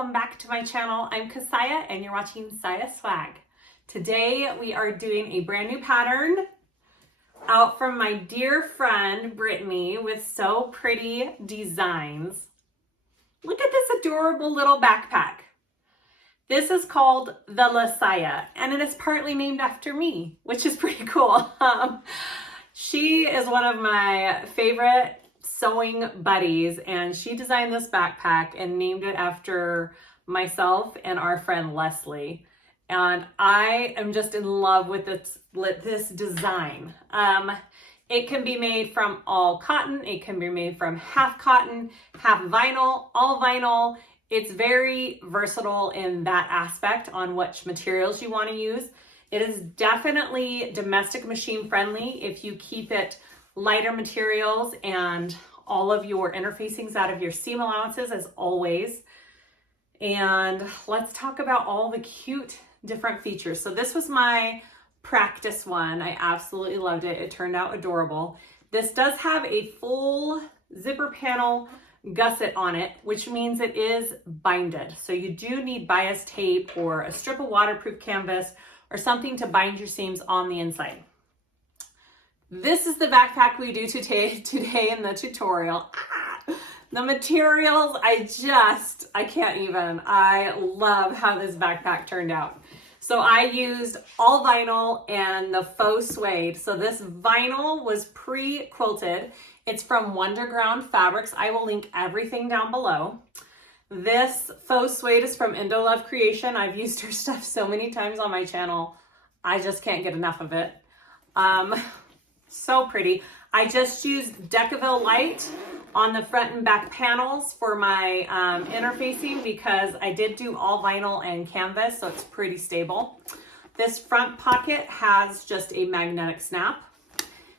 welcome back to my channel. I'm Kassiah and you're watching SiahSwag. Today we are doing a brand new pattern out from my dear friend Brittany with So Pretty Designs. Look at this adorable little backpack. This is called the Lesiah and it is partly named after me, which is pretty cool. She is one of my favorite sewing buddies and she designed this backpack and named it after myself and our friend Leslie. And I am just in love with this design. It can be made from all cotton. It can be made from half cotton, half vinyl, all vinyl. It's very versatile in that aspect on which materials you want to use. It is definitely domestic machine friendly if you keep it lighter materials and all of your interfacings out of your seam allowances as always. And let's talk about all the cute different features. So this was my practice one. I absolutely loved it. It turned out adorable. This does have a full zipper panel gusset on it, which means it is binded. So you do need bias tape or a strip of waterproof canvas or something to bind your seams on the inside. This is the backpack we do today in the tutorial. The materials, I can't even. I love how this backpack turned out. So I used all vinyl and the Faux Suede. So this vinyl was pre-quilted. It's from Wonderground Fabrics. I will link everything down below. This Faux Suede is from Indo Love Creation. I've used her stuff so many times on my channel. I just can't get enough of it. So pretty. I just used Decaville Light on the front and back panels for my interfacing because I did do all vinyl and canvas, so it's pretty stable. This front pocket has just a magnetic snap.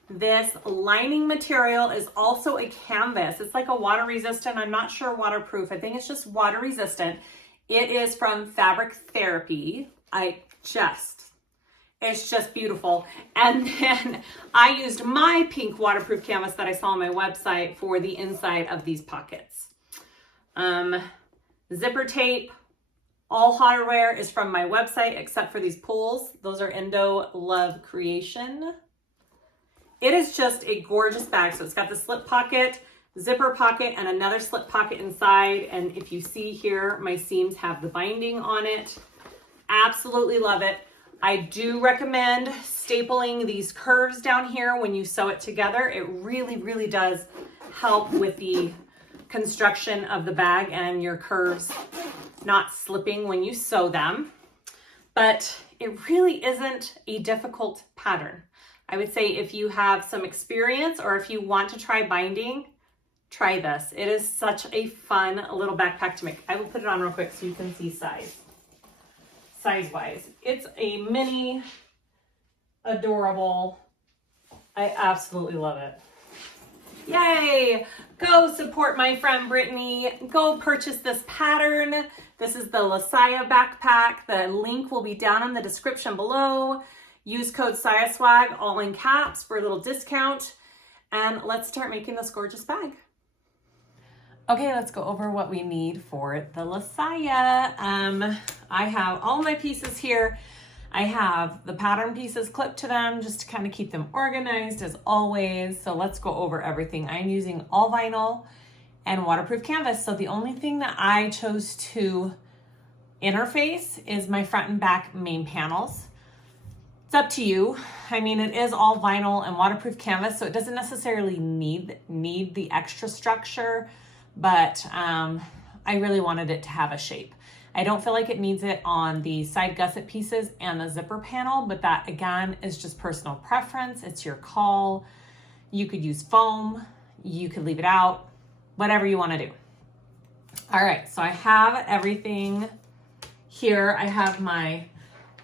This lining material is also a canvas. It's like a water resistant. I'm not sure waterproof. I think it's just water resistant. It is from Fabric Therapy. It's just beautiful. And then I used my pink waterproof canvas that I saw on my website for the inside of these pockets. Zipper tape, all hardware is from my website except for these pulls. Those are Indo Love Creation. It is just a gorgeous bag. So it's got the slip pocket, zipper pocket, and another slip pocket inside. And if you see here, my seams have the binding on it. Absolutely love it. I do recommend stapling these curves down here when you sew it together. It really, really does help with the construction of the bag and your curves not slipping when you sew them. But it really isn't a difficult pattern. I would say if you have some experience or if you want to try binding, try this. It is such a fun little backpack to make. I will put it on real quick so you can see size-wise. It's a mini, adorable. I absolutely love it. Yay! Go support my friend Brittany. Go purchase this pattern. This is the Lesiah backpack. The link will be down in the description below. Use code SiahSwag, all in caps, for a little discount. And let's start making this gorgeous bag. Okay, let's go over what we need for the Lesiah. I have all my pieces here. I have the pattern pieces clipped to them just to kind of keep them organized as always. So let's go over everything. I'm using all vinyl and waterproof canvas. So the only thing that I chose to interface is my front and back main panels. It's up to you. I mean, it is all vinyl and waterproof canvas, so it doesn't necessarily need the extra structure, but I really wanted it to have a shape. I don't feel like it needs it on the side gusset pieces and the zipper panel, but that again is just personal preference. It's your call. You could use foam, you could leave it out, whatever you want to do. All right, so I have everything here. I have my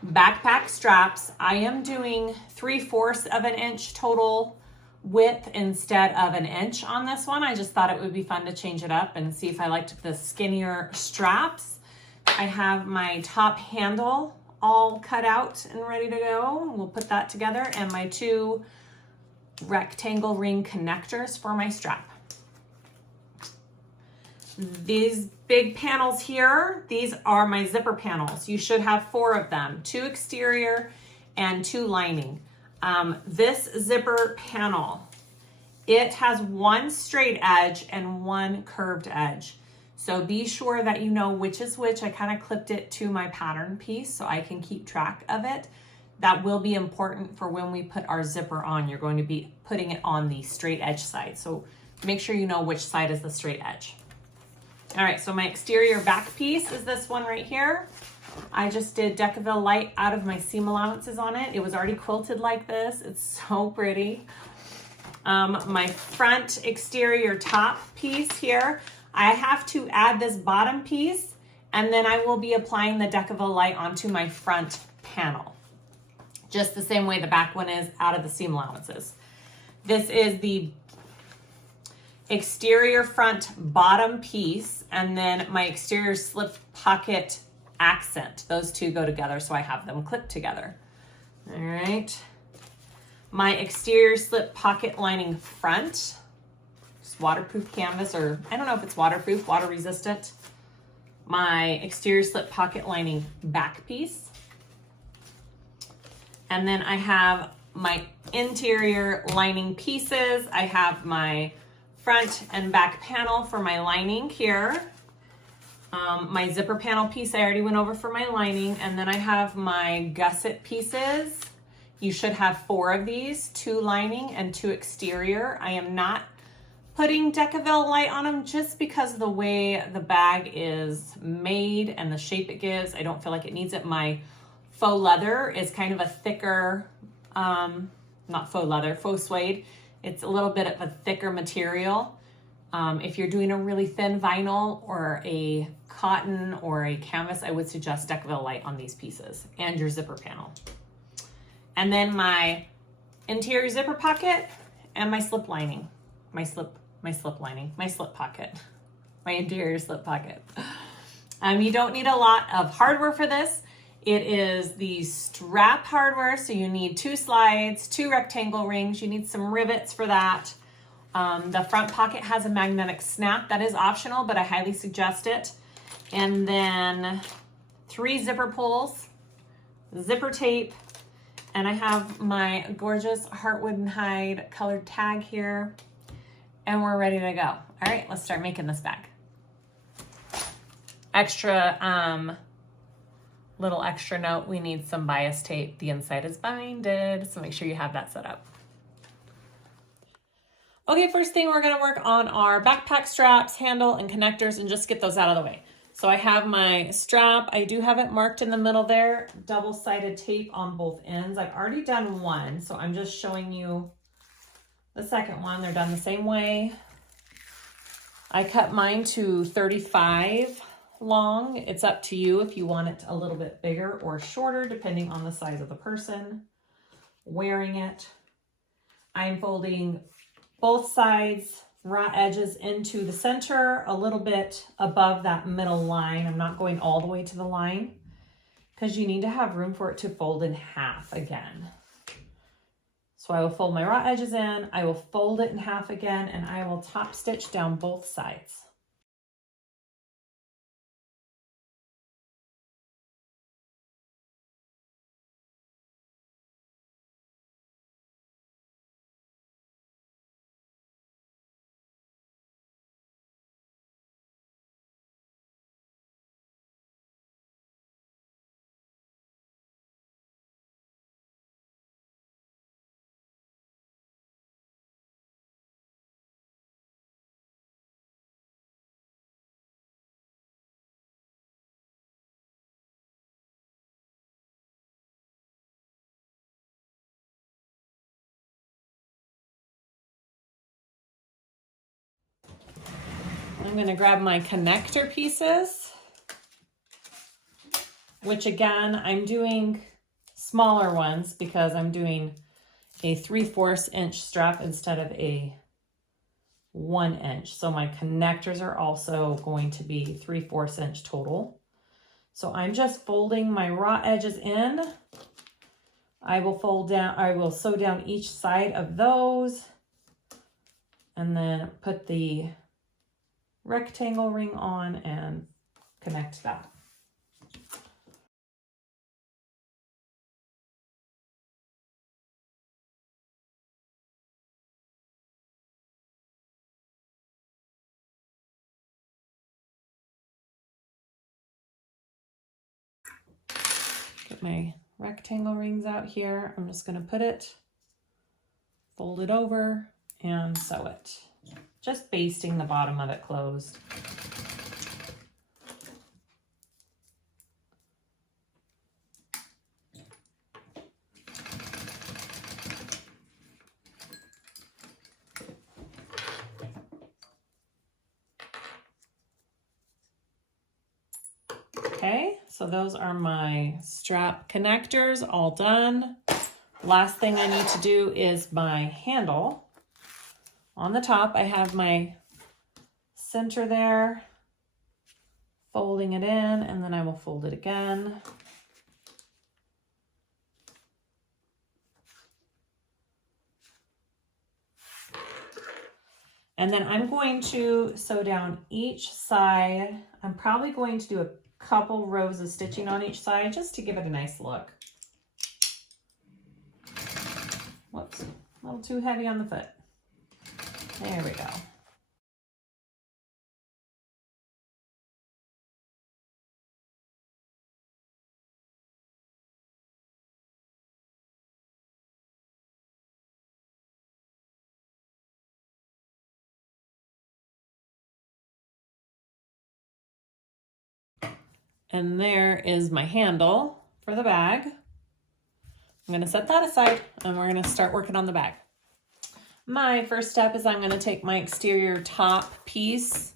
backpack straps. I am doing 3/4 of an inch total width instead of an inch on this one. I just thought it would be fun to change it up and see if I liked the skinnier straps. I have my top handle all cut out and ready to go. We'll put that together, and my 2 rectangle ring connectors for my strap. These big panels here, these are my zipper panels. You should have 4 of them, 2 exterior and 2 lining. This zipper panel, it has 1 straight edge and 1 curved edge. So be sure that you know which is which. I kind of clipped it to my pattern piece so I can keep track of it. That will be important for when we put our zipper on. You're going to be putting it on the straight edge side. So make sure you know which side is the straight edge. All right, so my exterior back piece is this one right here. I just did Decaville Light out of my seam allowances on it. It was already quilted like this. It's so pretty. My front exterior top piece here, I have to add this bottom piece, and then I will be applying the Decaville Light onto my front panel. Just the same way the back one is out of the seam allowances. This is the exterior front bottom piece, and then my exterior slip pocket accent. Those two go together, so I have them clipped together. All right. My exterior slip pocket lining front, just waterproof canvas, or I don't know if it's waterproof, water resistant. My exterior slip pocket lining back piece. And then I have my interior lining pieces. I have my front and back panel for my lining here. My zipper panel piece I already went over for my lining, and then I have my gusset pieces. You should have 4 of these, 2 lining and 2 exterior. I am not putting Decaville Light on them just because of the way the bag is made and the shape it gives. I don't feel like it needs it. My faux leather is kind of a thicker, not faux leather, faux suede. It's a little bit of a thicker material. If you're doing a really thin vinyl or a cotton or a canvas, I would suggest Decaville Light on these pieces and your zipper panel. And then my interior zipper pocket and my slip lining, my slip pocket, my interior slip pocket. You don't need a lot of hardware for this. It is the strap hardware, so you need 2 slides, 2 rectangle rings. You need some rivets for that. The front pocket has a magnetic snap. That is optional, but I highly suggest it. And then 3 zipper pulls, zipper tape, and I have my gorgeous Heartwood and Hide colored tag here, and we're ready to go. All right, let's start making this bag. Little extra note, we need some bias tape. The inside is binded, so make sure you have that set up. Okay, first thing we're gonna work on our backpack straps, handle, and connectors, and just get those out of the way. So I have my strap. I do have it marked in the middle there, double-sided tape on both ends. I've already done one, so I'm just showing you the second one. They're done the same way. I cut mine to 35 long. It's up to you if you want it a little bit bigger or shorter, depending on the size of the person wearing it. I'm folding both sides, raw edges into the center, a little bit above that middle line. I'm not going all the way to the line because you need to have room for it to fold in half again. So I will fold my raw edges in, I will fold it in half again, and I will top stitch down both sides. I'm going to grab my connector pieces, which again, I'm doing smaller ones because I'm doing a 3/4 inch strap instead of a 1 inch. So my connectors are also going to be 3/4 inch total. So I'm just folding my raw edges in. I will sew down each side of those and then put the rectangle ring on and connect that. Get my rectangle rings out here. I'm just going to put it, fold it over, and sew it. Just basting the bottom of it closed. Okay, so those are my strap connectors all done. Last thing I need to do is my handle. On the top, I have my center there, folding it in, and then I will fold it again. And then I'm going to sew down each side. I'm probably going to do a couple rows of stitching on each side just to give it a nice look. Whoops, a little too heavy on the foot. There we go. And there is my handle for the bag. I'm going to set that aside and we're going to start working on the bag. My first step is I'm going to take my exterior top piece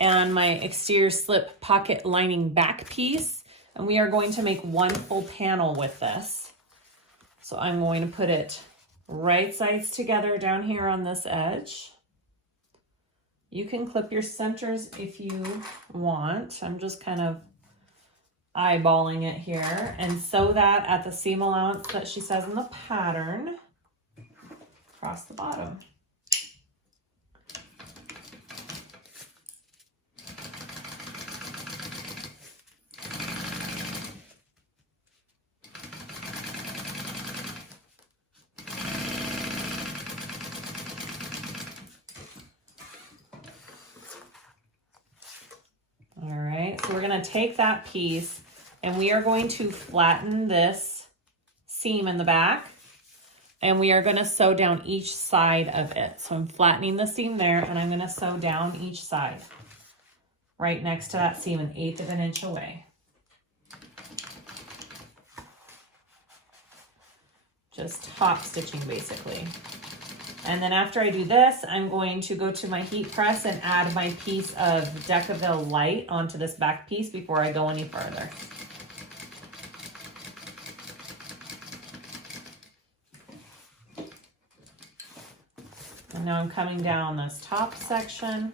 and my exterior slip pocket lining back piece, and we are going to make one full panel with this. So I'm going to put it right sides together down here on this edge. You can clip your centers if you want. I'm just kind of eyeballing it here, and sew that at the seam allowance that she says in the pattern across the bottom. All right, so we're going to take that piece and we are going to flatten this seam in the back, and we are going to sew down each side of it. So I'm flattening the seam there, and I'm going to sew down each side right next to that seam, 1/8 of an inch away. Just top stitching basically. And then after I do this, I'm going to go to my heat press and add my piece of Decaville Light onto this back piece before I go any further. And now I'm coming down this top section.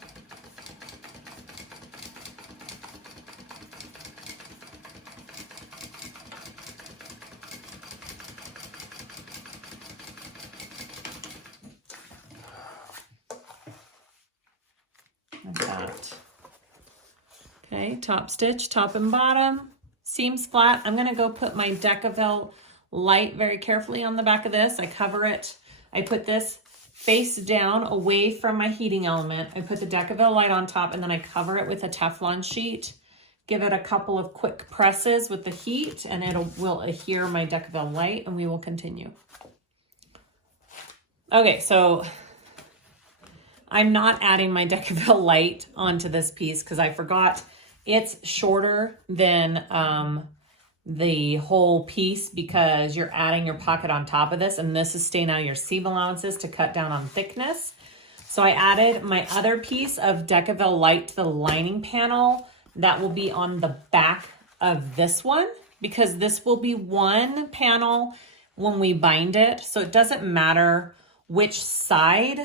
Like that. Okay, top stitch, top and bottom, seams flat. I'm gonna go put my Decaville Light very carefully on the back of this. I cover it. I put this face down away from my heating element. I put the Decaville Light on top, and then I cover it with a Teflon sheet. Give it a couple of quick presses with the heat, and will adhere my Decaville Light, and we will continue. Okay, so I'm not adding my Decaville Light onto this piece because I forgot it's shorter than the whole piece, because you're adding your pocket on top of this, and this is staying out of your seam allowances to cut down on thickness. So I added my other piece of Decaville Light to the lining panel that will be on the back of this one, because this will be one panel when we bind it. So it doesn't matter which side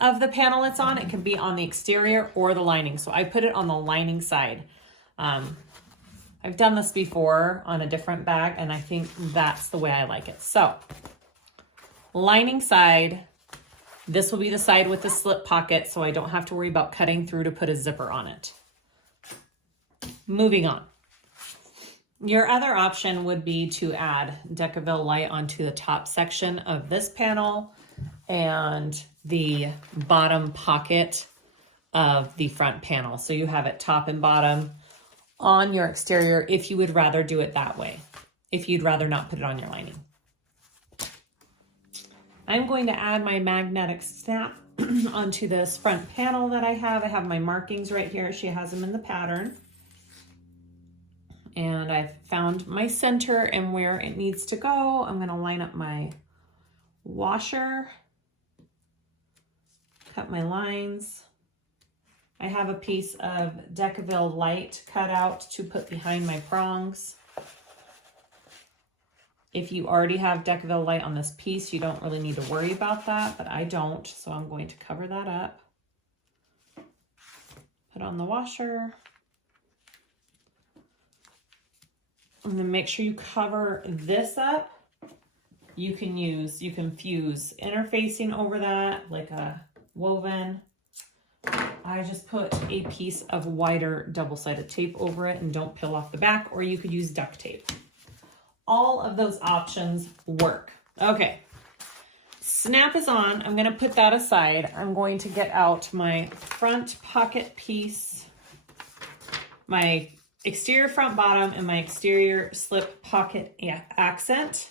of the panel it's on. It can be on the exterior or the lining. So I put it on the lining side. I've done this before on a different bag, and I think that's the way I like it. So lining side, This will be the side with the slip pocket, so I don't have to worry about cutting through to put a zipper on it. Moving on. Your other option would be to add Decaville light onto the top section of this panel and the bottom pocket of the front panel. So you have it top and bottom on your exterior if you would rather do it that way, if you'd rather not put it on your lining. I'm going to add my magnetic snap onto this front panel that I have. I have my markings right here. She has them in the pattern. And I've found my center and where it needs to go. I'm gonna line up my washer, cut my lines. I have a piece of Decaville light cut out to put behind my prongs. If you already have Decaville light on this piece, you don't really need to worry about that, but I don't, so I'm going to cover that up. Put on the washer. And then make sure you cover this up. You can fuse interfacing over that, like a woven. I just put a piece of wider double-sided tape over it and don't peel off the back, or you could use duct tape. All of those options work. Okay, snap is on. I'm gonna put that aside. I'm going to get out my front pocket piece, my exterior front bottom, and my exterior slip pocket accent.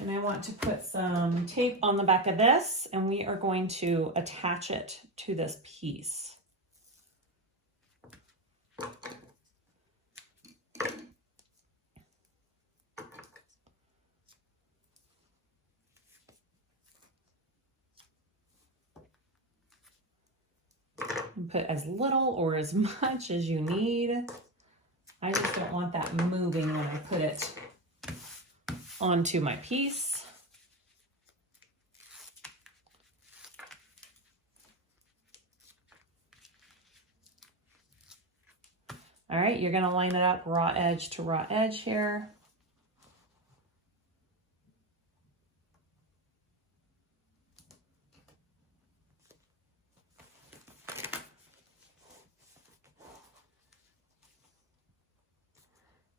And I want to put some tape on the back of this, and we are going to attach it to this piece. Put as little or as much as you need. I just don't want that moving when I put it onto my piece. All right, you're gonna line it up raw edge to raw edge here.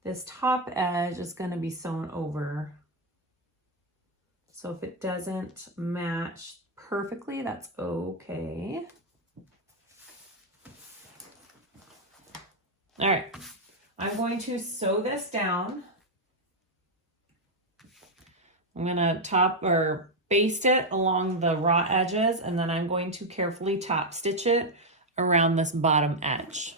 This top edge is going to be sewn over. So if it doesn't match perfectly, that's okay. All right, I'm going to sew this down. I'm going to top or baste it along the raw edges, and then I'm going to carefully top stitch it around this bottom edge.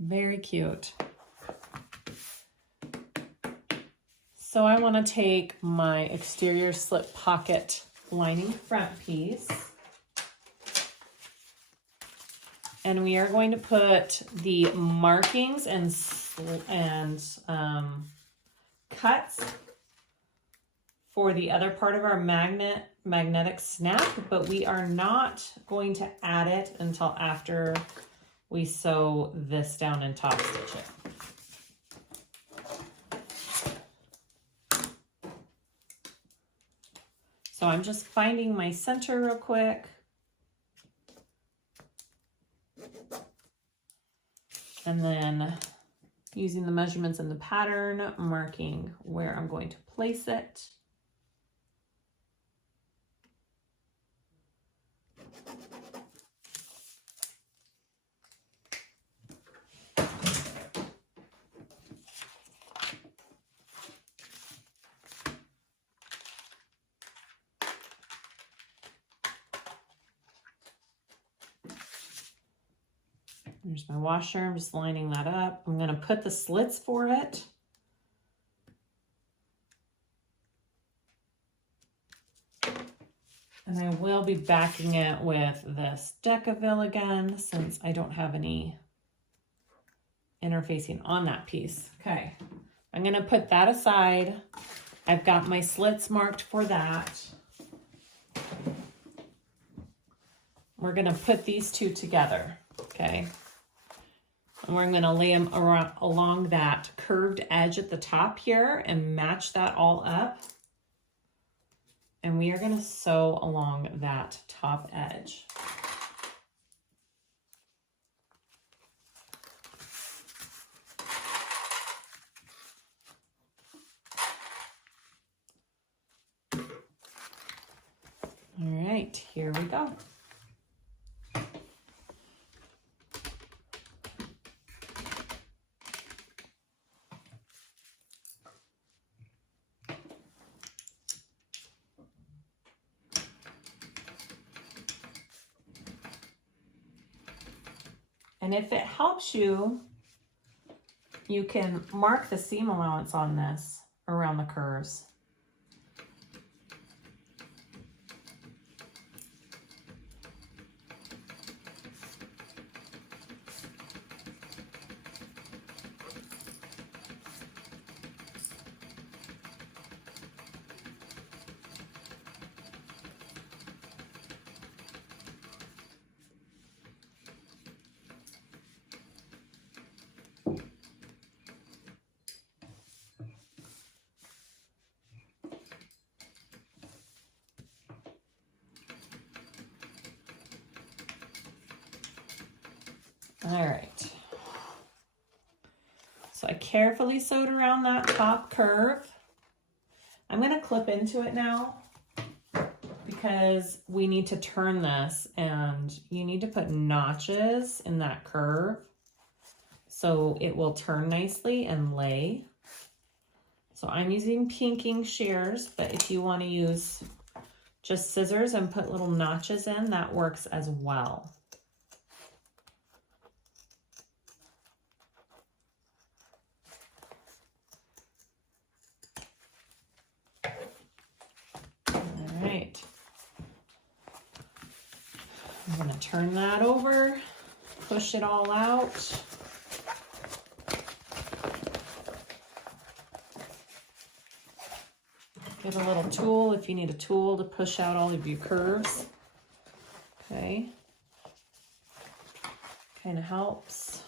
Very cute. So I want to take my exterior slip pocket lining front piece, and we are going to put the markings and cuts for the other part of our magnetic snap, but we are not going to add it until after we sew this down and top stitch it. So I'm just finding my center real quick. And then using the measurements in the pattern, marking where I'm going to place it. There's my washer, I'm just lining that up. I'm gonna put the slits for it. And I will be backing it with this Decaville again, since I don't have any interfacing on that piece. Okay, I'm gonna put that aside. I've got my slits marked for that. We're gonna put these two together, okay? And we're gonna lay them along that curved edge at the top here and match that all up. And we are gonna sew along that top edge. All right, here we go. And if it helps you, you can mark the seam allowance on this around the curves. All right, so I carefully sewed around that top curve. I'm going to clip into it now because we need to turn this, and you need to put notches in that curve so it will turn nicely and lay. So I'm using pinking shears, but if you want to use just scissors and put little notches in, that works as well. Right, I'm going to turn that over, push it all out. Get a little tool if you need a tool to push out all of your curves. Okay, kind of helps.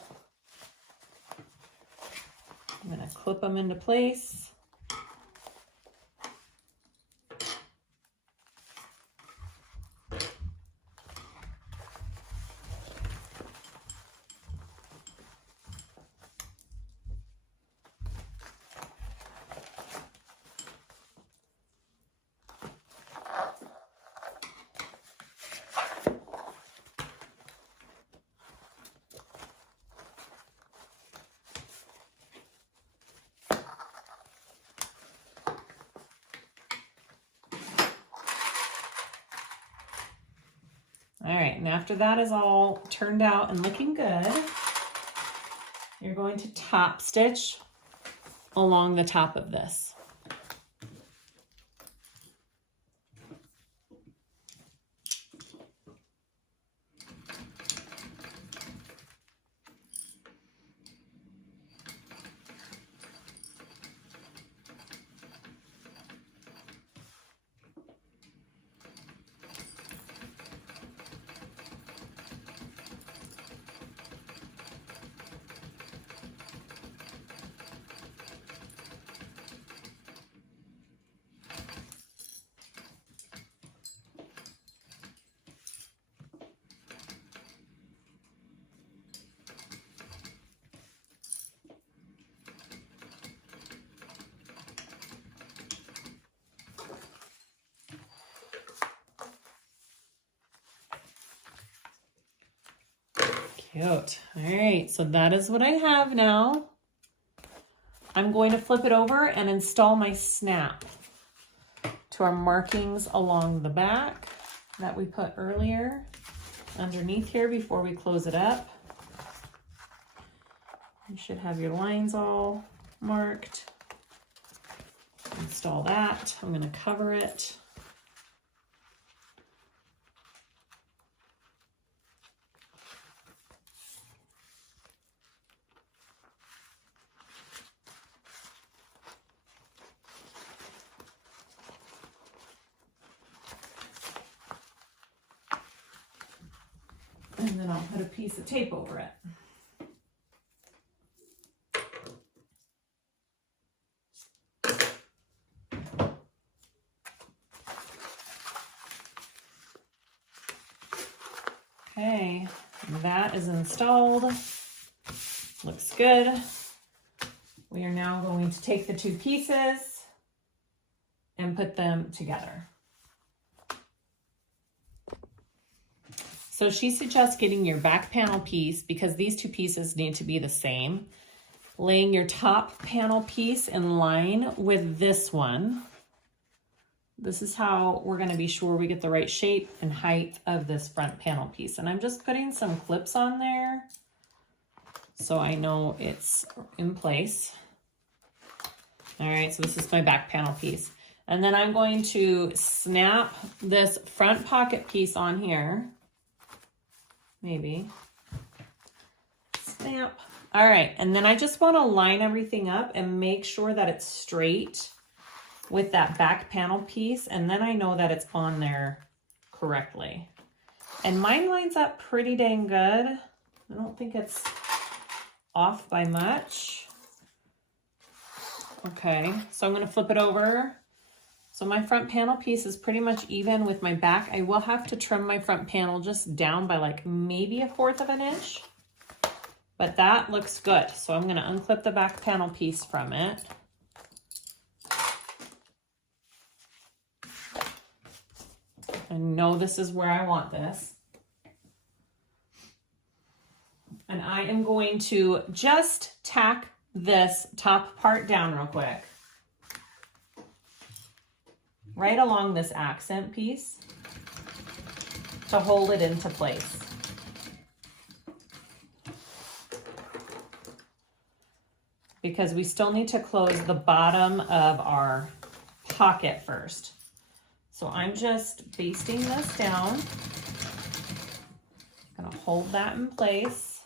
I'm going to clip them into place. All right, and after that is all turned out and looking good, you're going to top stitch along the top of this. Cute. All right, so that is what I have now. I'm going to flip it over and install my snap to our markings along the back that we put earlier underneath here before we close it up. You should have your lines all marked. Install that. I'm going to cover it. And then I'll put a piece of tape over it. Okay, that is installed. Looks good. We are now going to take the two pieces and put them together. So she suggests getting your back panel piece, because these two pieces need to be the same, laying your top panel piece in line with this one. This is how we're going to be sure we get the right shape and height of this front panel piece. And I'm just putting some clips on there so I know it's in place. All right, so this is my back panel piece. And then I'm going to snap this front pocket piece on here. Maybe. Snap. All right, and then I just want to line everything up and make sure that it's straight with that back panel piece, and then I know that it's on there correctly. And mine lines up pretty dang good. I don't think it's off by much. Okay, so I'm going to flip it over. So my front panel piece is pretty much even with my back. I will have to trim my front panel just down by like maybe 1/4 of an inch, but that looks good. So I'm going to unclip the back panel piece from it. I know this is where I want this. And I am going to just tack this top part down real quick. Right along this accent piece to hold it into place. Because we still need to close the bottom of our pocket first. So I'm just basting this down. I'm gonna hold that in place.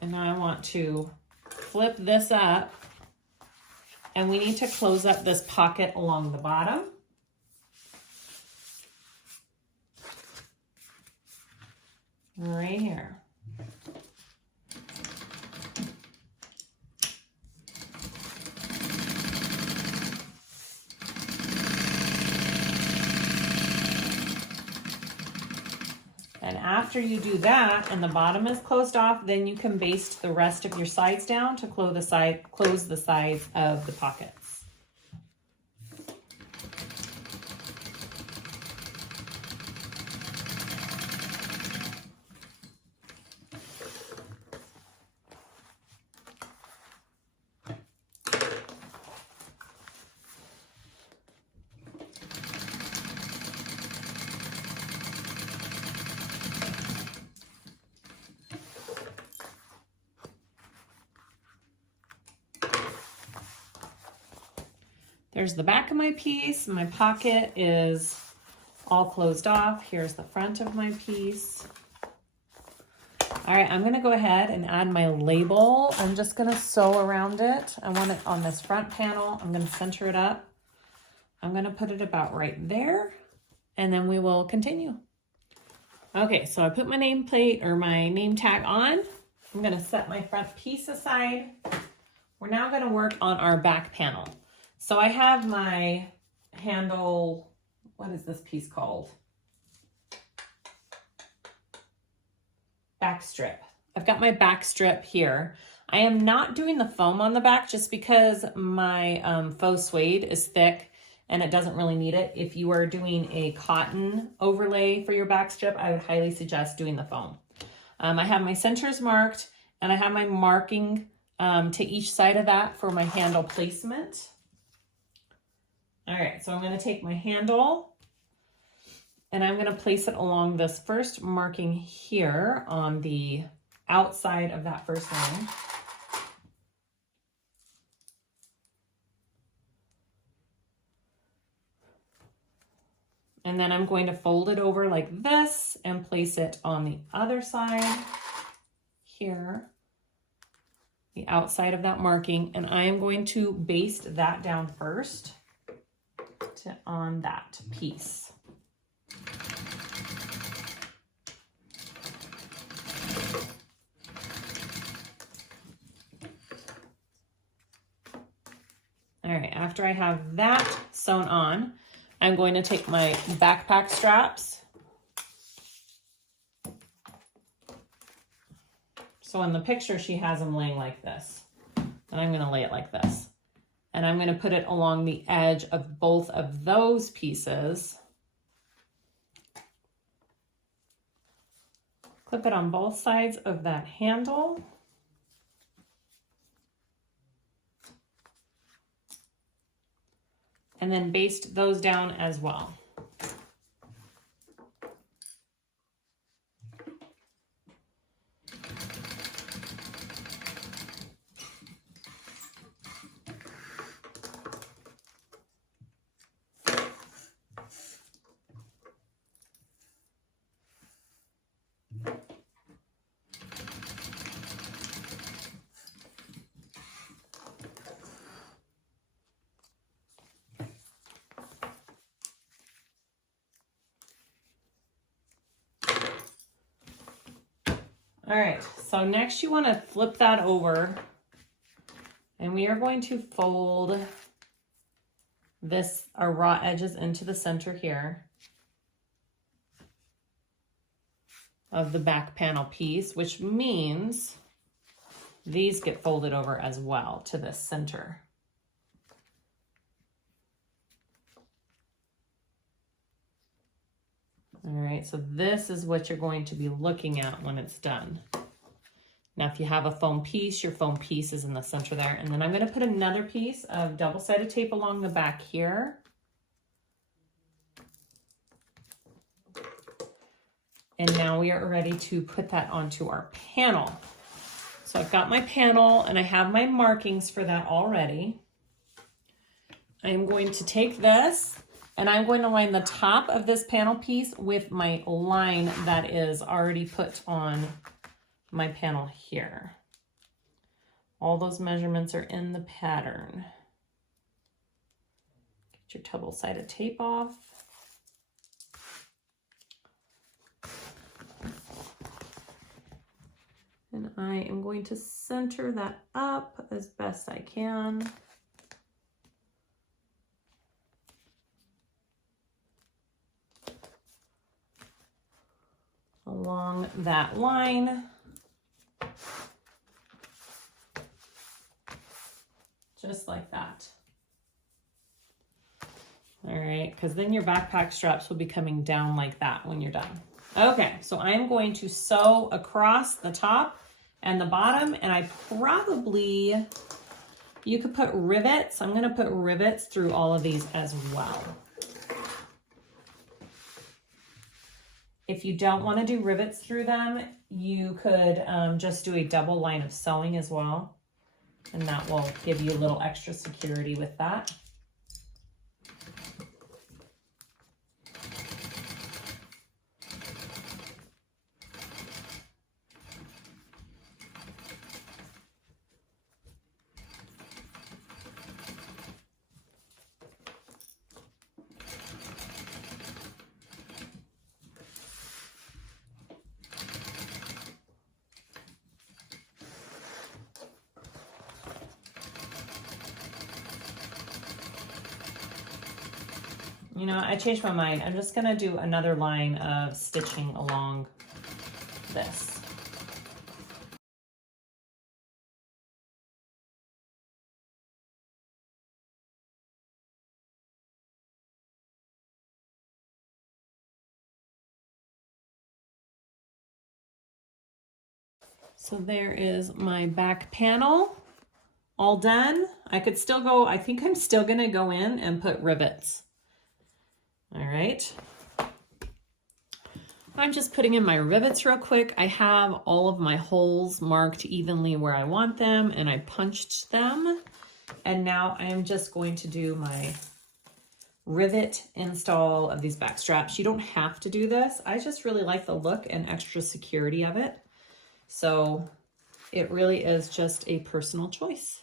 And now I want to flip this up. And we need to close up this pocket along the bottom. Right here. And after you do that and the bottom is closed off, then you can baste the rest of your sides down to close the sides of the pockets. There's the back of my piece. My pocket is all closed off. Here's the front of my piece. All right, I'm gonna go ahead and add my label. I'm just gonna sew around it. I want it on this front panel. I'm gonna center it up. I'm gonna put it about right there, and then we will continue. Okay, so I put my nameplate or my name tag on. I'm gonna set my front piece aside. We're now gonna work on our back panel. So I have my handle, what is this piece called? Back strip. I've got my back strip here. I am not doing the foam on the back just because my faux suede is thick and it doesn't really need it. If you are doing a cotton overlay for your back strip, I would highly suggest doing the foam. I have my centers marked, and I have my marking to each side of that for my handle placement. All right, so I'm going to take my handle and I'm going to place it along this first marking here on the outside of that first line. And then I'm going to fold it over like this and place it on the other side here, the outside of that marking. And I am going to baste that down first on that piece. All right, after I have that sewn on, I'm going to take my backpack straps. So in the picture, she has them laying like this, and I'm going to lay it like this. And I'm going to put it along the edge of both of those pieces. Clip it on both sides of that handle. And then baste those down as well. All right, so next you want to flip that over, and we are going to fold our raw edges into the center here of the back panel piece, which means these get folded over as well to the center. All right, so this is what you're going to be looking at when it's done. Now, if you have a foam piece, your foam piece is in the center there. And then I'm going to put another piece of double-sided tape along the back here. And now we are ready to put that onto our panel. So I've got my panel and I have my markings for that already. I'm going to take this and I'm going to line the top of this panel piece with my line that is already put on my panel here. All those measurements are in the pattern. Get your double-sided tape off. And I am going to center that up as best I can. Along that line. Just like that. All right, because then your backpack straps will be coming down like that when you're done. Okay, so I'm going to sew across the top and the bottom, and you could put rivets. I'm gonna put rivets through all of these as well. If you don't want to do rivets through them, you could just do a double line of sewing as well. And that will give you a little extra security with that. You know, I changed my mind. I'm just gonna do another line of stitching along this. So there is my back panel all done. I could still go, I think I'm still gonna go in and put rivets. All right. I'm just putting in my rivets real quick. I have all of my holes marked evenly where I want them, and I punched them. And now I am just going to do my rivet install of these back straps. You don't have to do this. I just really like the look and extra security of it. So it really is just a personal choice.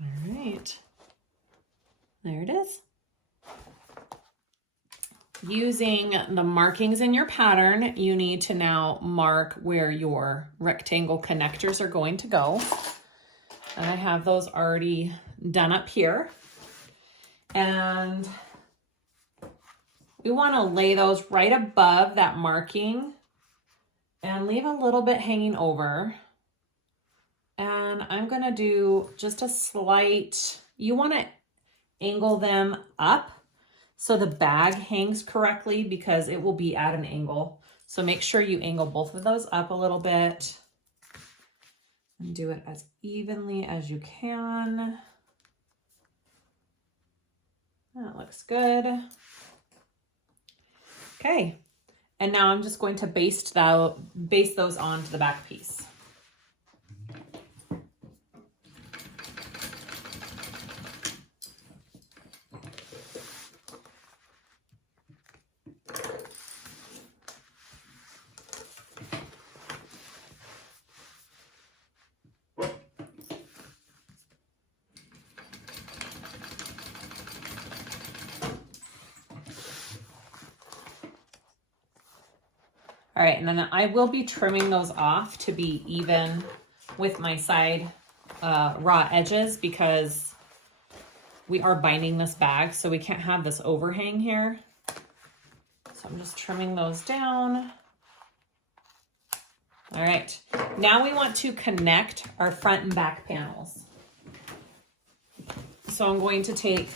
All right, there it is. Using the markings in your pattern, you need to now mark where your rectangle connectors are going to go. And I have those already done up here. And we want to lay those right above that marking and leave a little bit hanging over. And I'm going to do just a slight, you want to angle them up so the bag hangs correctly because it will be at an angle. So make sure you angle both of those up a little bit and do it as evenly as you can. That looks good. Okay, and now I'm just going to baste those onto the back piece. All right, and then I will be trimming those off to be even with my side raw edges because we are binding this bag, so we can't have this overhang here. So I'm just trimming those down. All right, now we want to connect our front and back panels. So I'm going to take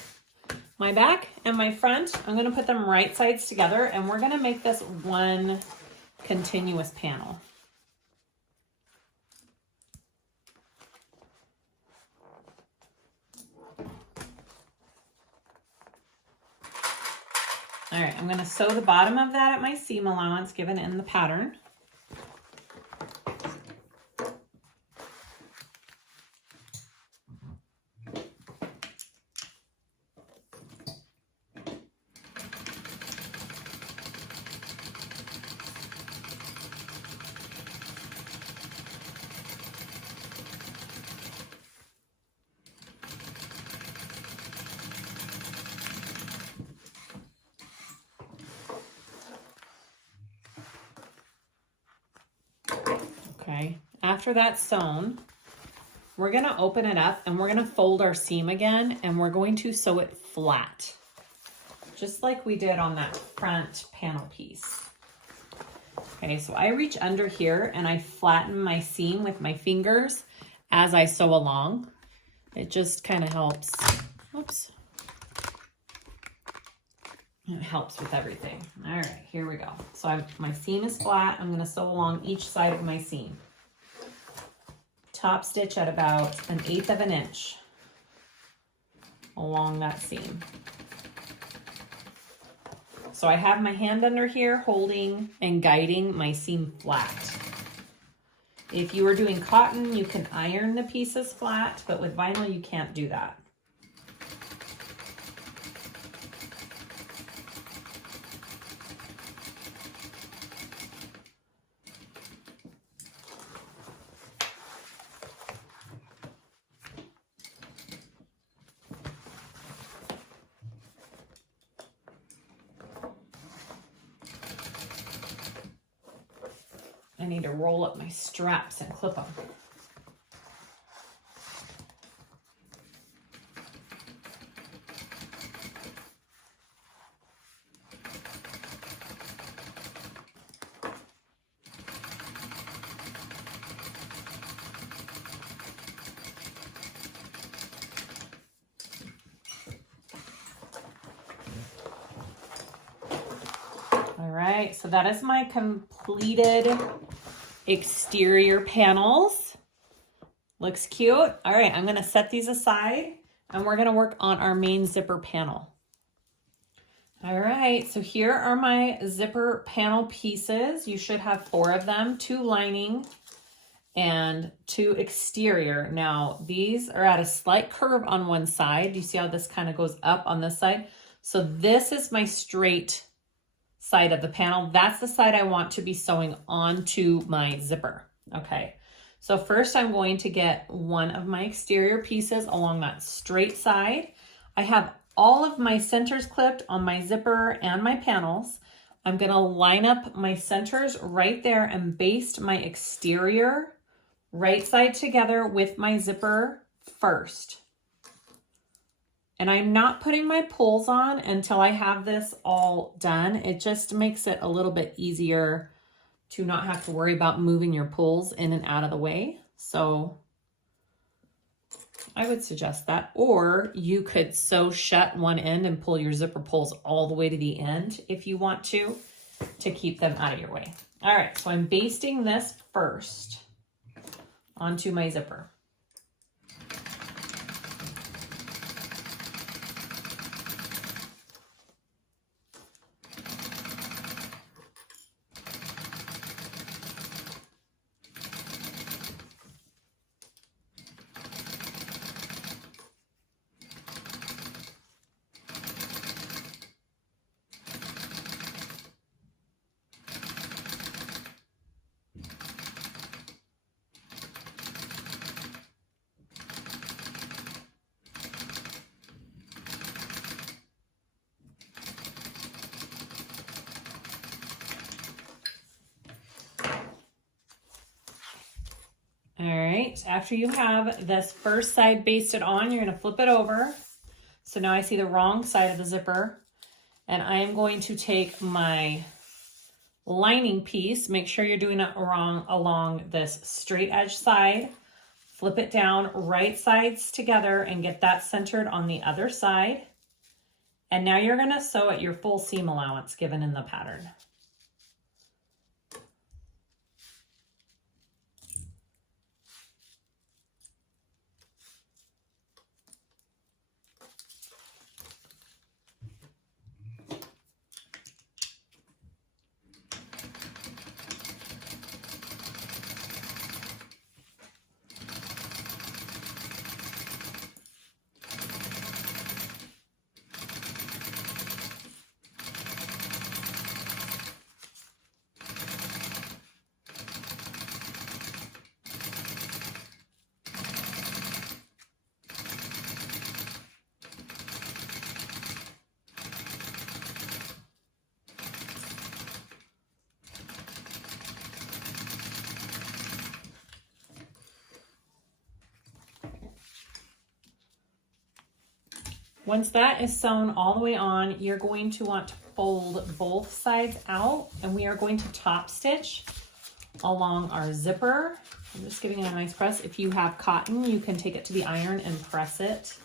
my back and my front, I'm gonna put them right sides together, and we're gonna make this one continuous panel. All right, I'm going to sew the bottom of that at my seam allowance given in the pattern. Okay, after that's sewn, we're gonna open it up and we're gonna fold our seam again and we're going to sew it flat, just like we did on that front panel piece. Okay, so I reach under here and I flatten my seam with my fingers as I sew along. It just kind of helps, oops. It helps with everything. All right, here we go. So my seam is flat. I'm gonna sew along each side of my seam. Top stitch at about 1/8 of an inch along that seam. So I have my hand under here holding and guiding my seam flat. If you were doing cotton, you can iron the pieces flat, but with vinyl, you can't do that. I need to roll up my straps and clip them. right, so that is my completed exterior panels. Looks cute. All right, I'm gonna set these aside and we're gonna work on our main zipper panel. All right, so here are my zipper panel pieces. You should have 4 of them, 2 lining and 2 exterior. Now, these are at a slight curve on one side. You see how this kind of goes up on this side? So this is my straight side of the panel. That's the side I want to be sewing onto my zipper. Okay, so first I'm going to get one of my exterior pieces along that straight side. I have all of my centers clipped on my zipper and my panels. I'm gonna line up my centers right there and baste my exterior right side together with my zipper first. And I'm not putting my pulls on until I have this all done. It just makes it a little bit easier to not have to worry about moving your pulls in and out of the way. So I would suggest that. Or you could sew shut one end and pull your zipper pulls all the way to the end if you want to keep them out of your way. All right, so I'm basting this first onto my zipper. All right, after you have this first side basted on, you're gonna flip it over. So now I see the wrong side of the zipper, and I am going to take my lining piece, make sure you're doing it wrong along this straight edge side, flip it down right sides together and get that centered on the other side. And now you're gonna sew at your full seam allowance given in the pattern. Once that is sewn all the way on, you're going to want to fold both sides out, and we are going to top stitch along our zipper. I'm just giving it a nice press. If you have cotton, you can take it to the iron and press it.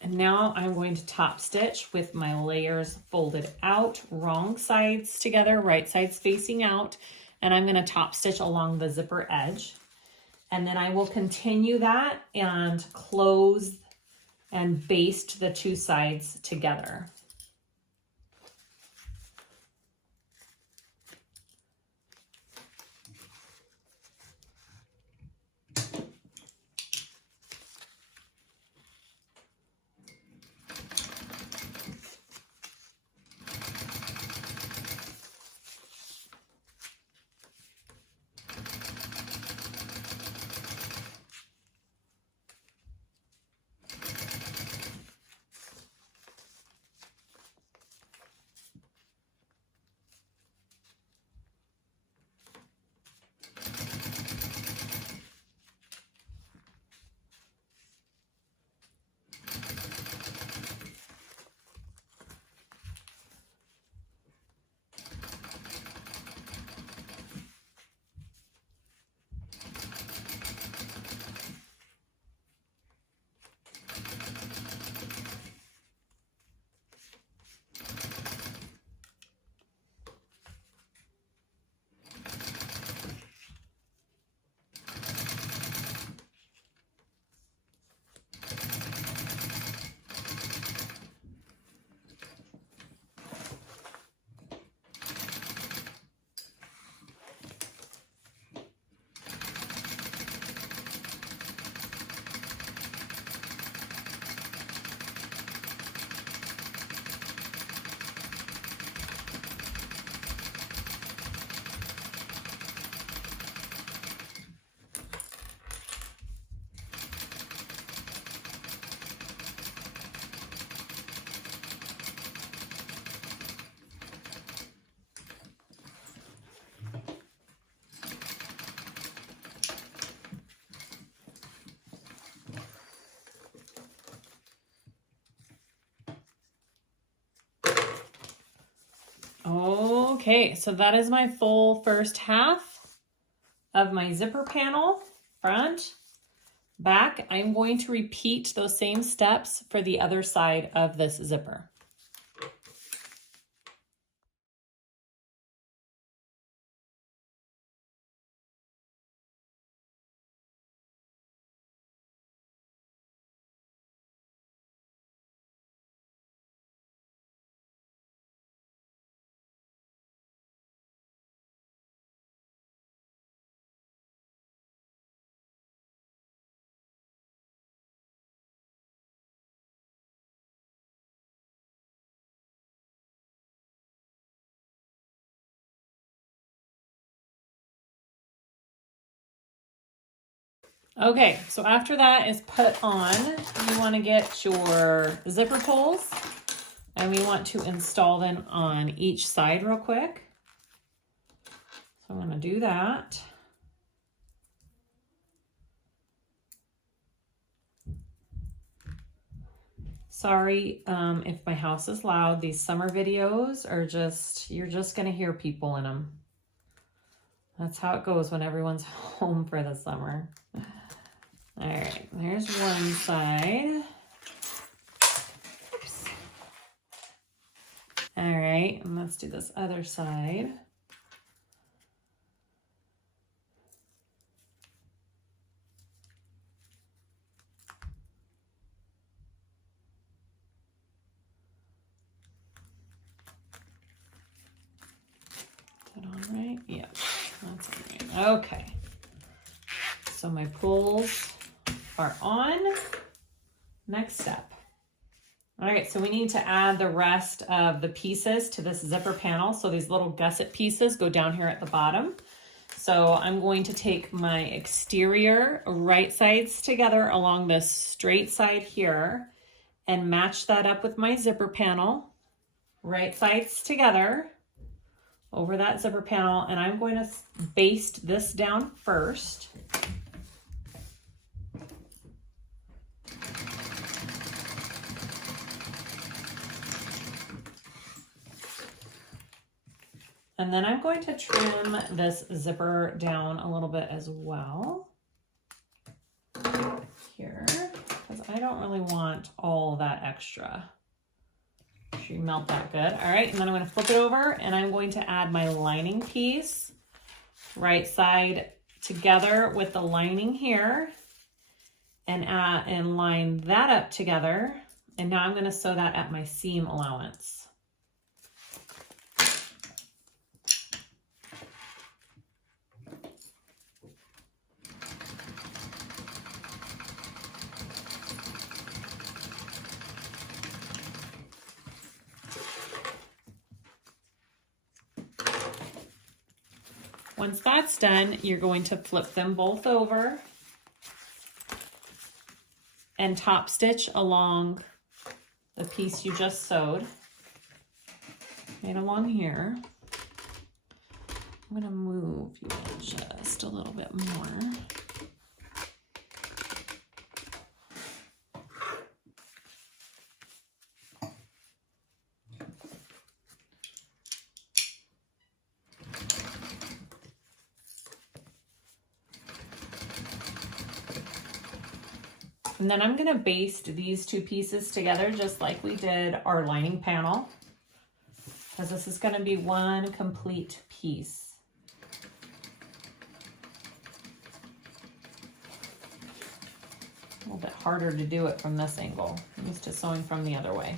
And now I'm going to top stitch with my layers folded out, wrong sides together, right sides facing out, and I'm going to top stitch along the zipper edge. And then I will continue that and close and baste the 2 sides together. Okay, so that is my full first half of my zipper panel, front, back. I'm going to repeat those same steps for the other side of this zipper. Okay, so after that is put on, you want to get your zipper pulls and we want to install them on each side real quick. So I'm going to do that. Sorry if my house is loud. These summer videos are just, you're just going to hear people in them. That's how it goes when everyone's home for the summer. All right, there's one side. Oops. All right, and let's do this other side. Is that on right? Yeah, that's on right. Okay, so my pulls are on. Next step. All right, so we need to add the rest of the pieces to this zipper panel. So these little gusset pieces go down here at the bottom. So I'm going to take my exterior right sides together along this straight side here and match that up with my zipper panel, right sides together over that zipper panel. And I'm going to baste this down first. And then I'm going to trim this zipper down a little bit as well here, because I don't really want all that extra. Make sure you melt that good. All right, and then I'm going to flip it over and I'm going to add my lining piece, right side together with the lining here, and line that up together. And now I'm going to sew that at my seam allowance. Once that's done, you're going to flip them both over and top stitch along the piece you just sewed. Right along here. I'm gonna move you just a little bit more. And then I'm going to baste these two pieces together just like we did our lining panel, because this is going to be one complete piece. A little bit harder to do it from this angle. I'm used to sewing from the other way.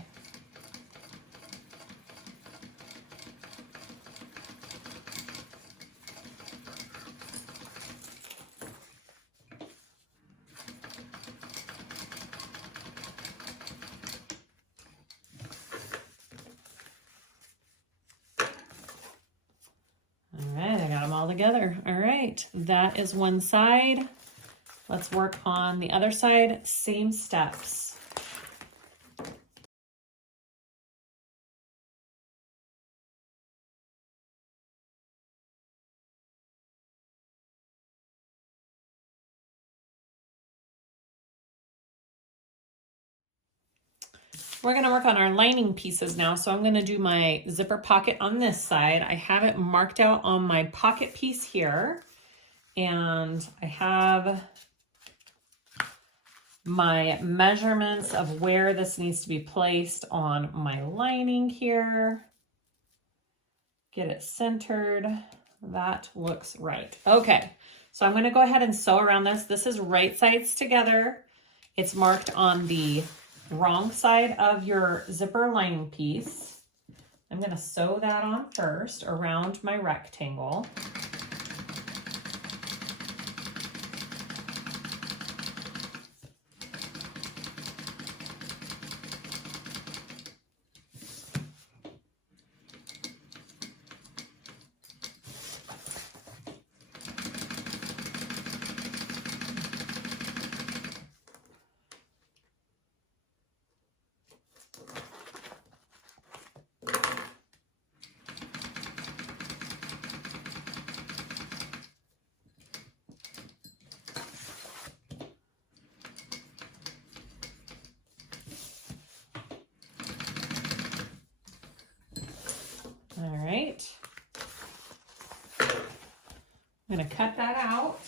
Together. All right, that is one side. Let's work on the other side, same steps. We're gonna work on our lining pieces now. So I'm gonna do my zipper pocket on this side. I have it marked out on my pocket piece here. And I have my measurements of where this needs to be placed on my lining here. Get it centered. That looks right. Okay, so I'm gonna go ahead and sew around this. This is right sides together. It's marked on the wrong side of your zipper lining piece. I'm gonna sew that on first around my rectangle. All right, I'm gonna cut that out.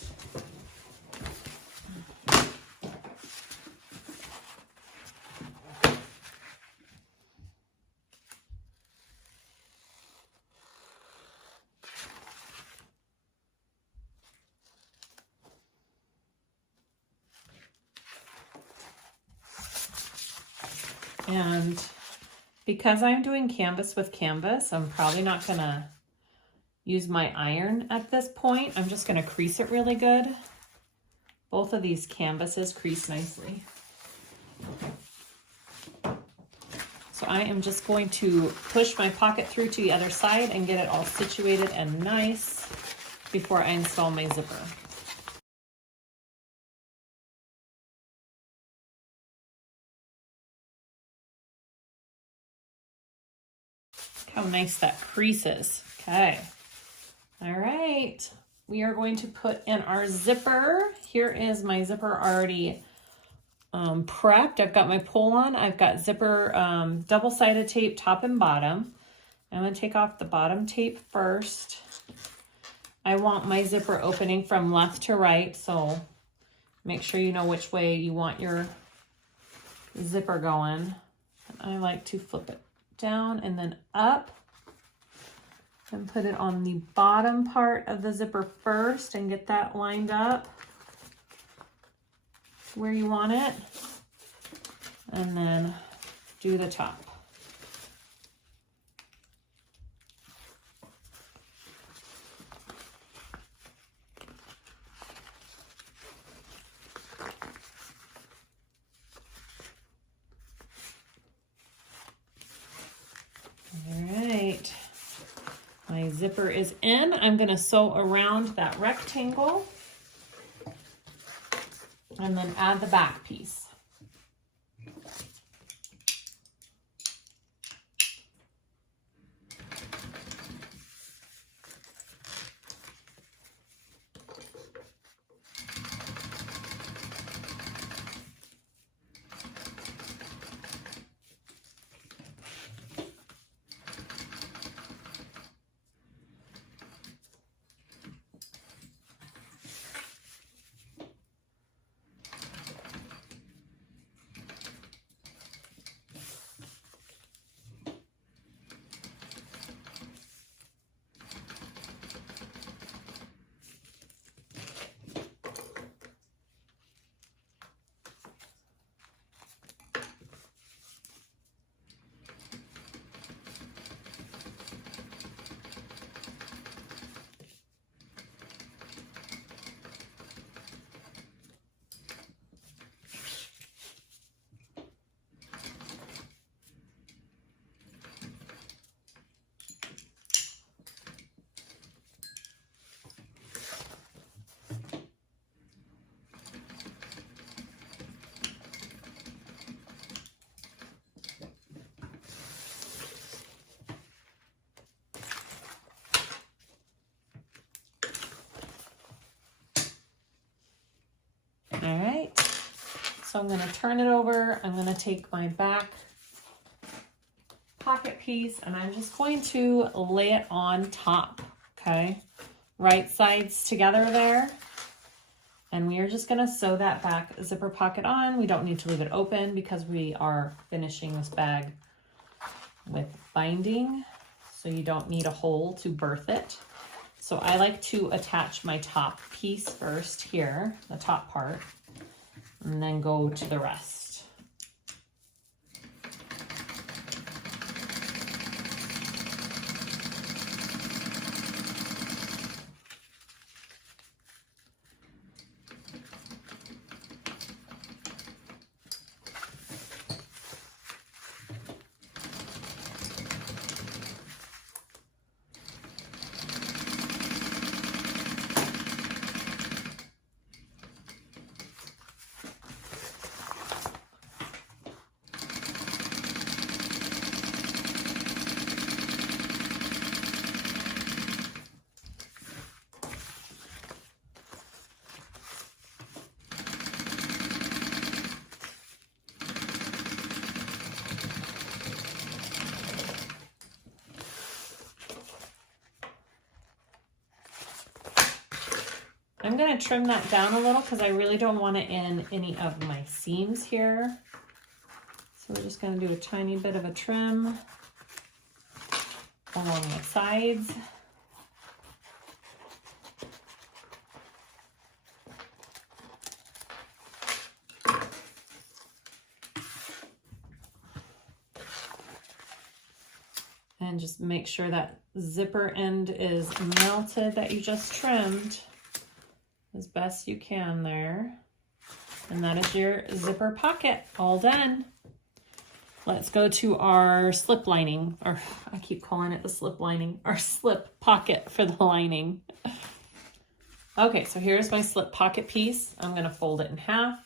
And because I'm doing canvas with canvas, I'm probably not gonna use my iron at this point. I'm just gonna crease it really good. Both of these canvases crease nicely. So I am just going to push my pocket through to the other side and get it all situated and nice before I install my zipper. How nice that creases. Okay. All right. We are going to put in our zipper. Here is my zipper already prepped. I've got my pull on. I've got zipper double-sided tape top and bottom. I'm going to take off the bottom tape first. I want my zipper opening from left to right, so make sure you know which way you want your zipper going. I like to flip it down and then up and put it on the bottom part of the zipper first and get that lined up where you want it, and then do the top. My zipper is in. I'm going to sew around that rectangle and then add the back piece. All right, so I'm going to turn it over. I'm going to take my back pocket piece, and I'm just going to lay it on top, okay? Right sides together there. And we are just gonna sew that back zipper pocket on. We don't need to leave it open because we are finishing this bag with binding. So you don't need a hole to birth it. So I like to attach my top piece first here, the top part, and then go to the rest. I'm going to trim that down a little because I really don't want it in any of my seams here. So we're just going to do a tiny bit of a trim along the sides. And just make sure that zipper end is melted that you just trimmed as best you can there. And that is your zipper pocket all done. Let's go to our slip lining, or I keep calling it the slip lining, our slip pocket for the lining. Okay, so here's my slip pocket piece. I'm gonna fold it in half.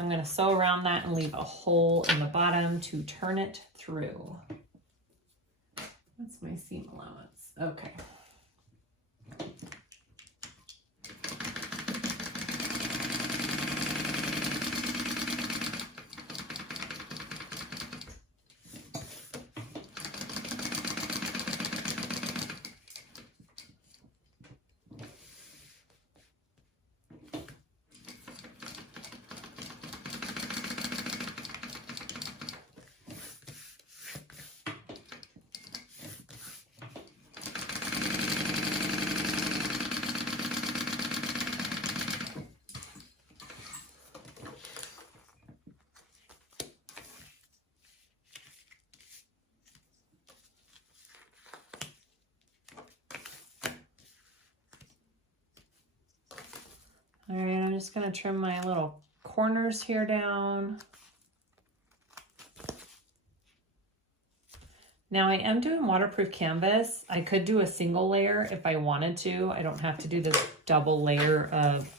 I'm gonna sew around that and leave a hole in the bottom to turn it through. That's my seam allowance. Okay. All right, I'm just gonna trim my little corners here down. Now I am doing waterproof canvas. I could do a single layer if I wanted to. I don't have to do this double layer of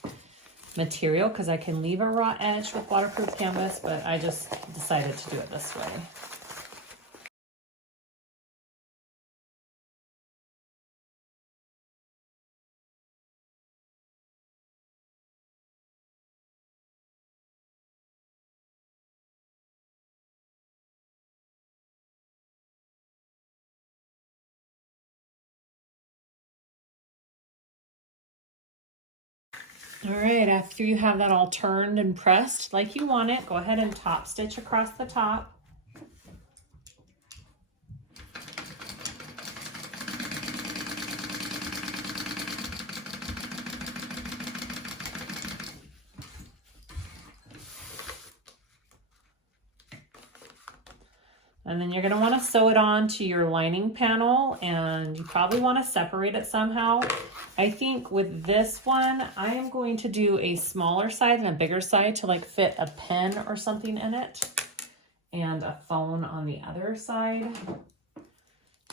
material because I can leave a raw edge with waterproof canvas, but I just decided to do it this way. All right, after you have that all turned and pressed like you want it, go ahead and top stitch across the top. And then you're going to want to sew it on to your lining panel, and you probably want to separate it somehow. I think with this one, I am going to do a smaller side and a bigger side to like fit a pen or something in it, and a phone on the other side.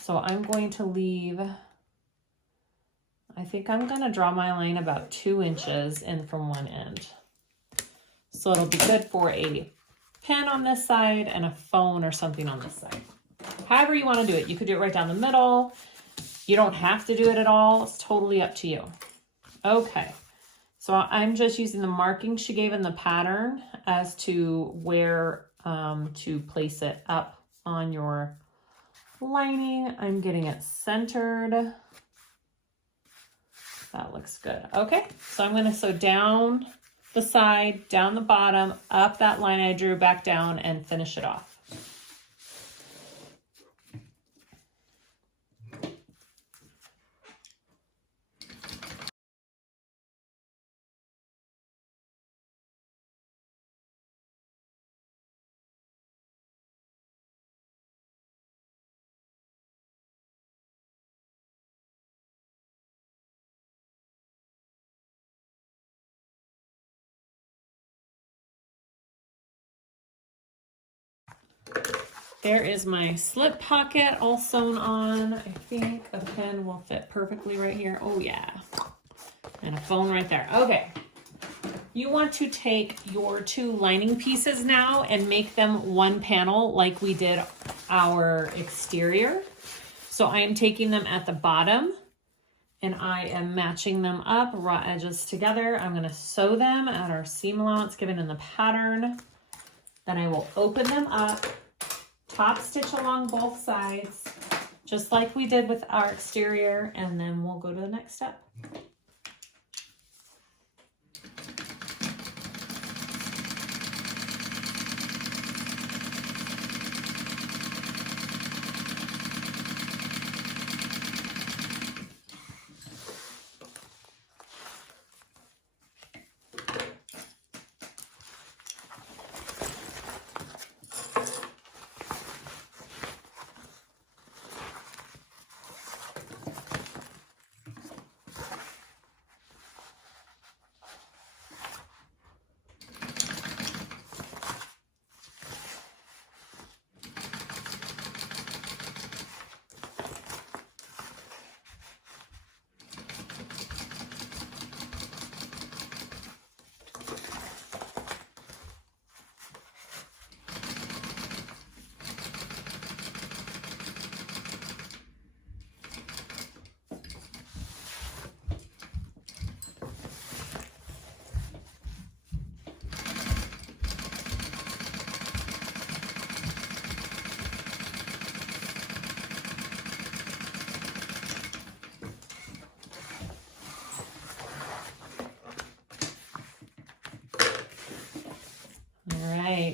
So I'm going to leave, I think I'm going to draw my line about 2 inches in from one end. So it'll be good for a pen on this side and a phone or something on this side. However you want to do it. You could do it right down the middle. You don't have to do it at all. It's totally up to you. Okay, so I'm just using the markings she gave in the pattern as to where to place it up on your lining. I'm getting it centered. That looks good. Okay, so I'm going to sew down the side, down the bottom, up that line I drew, back down, and finish it off. There is my slip pocket all sewn on. I think a pen will fit perfectly right here. Oh yeah. And a phone right there. Okay. You want to take your 2 lining pieces now and make them one panel like we did our exterior. So I am taking them at the bottom and I am matching them up, raw edges together. I'm going to sew them at our seam allowance given in the pattern. Then I will open them up, top stitch along both sides, just like we did with our exterior, and then we'll go to the next step.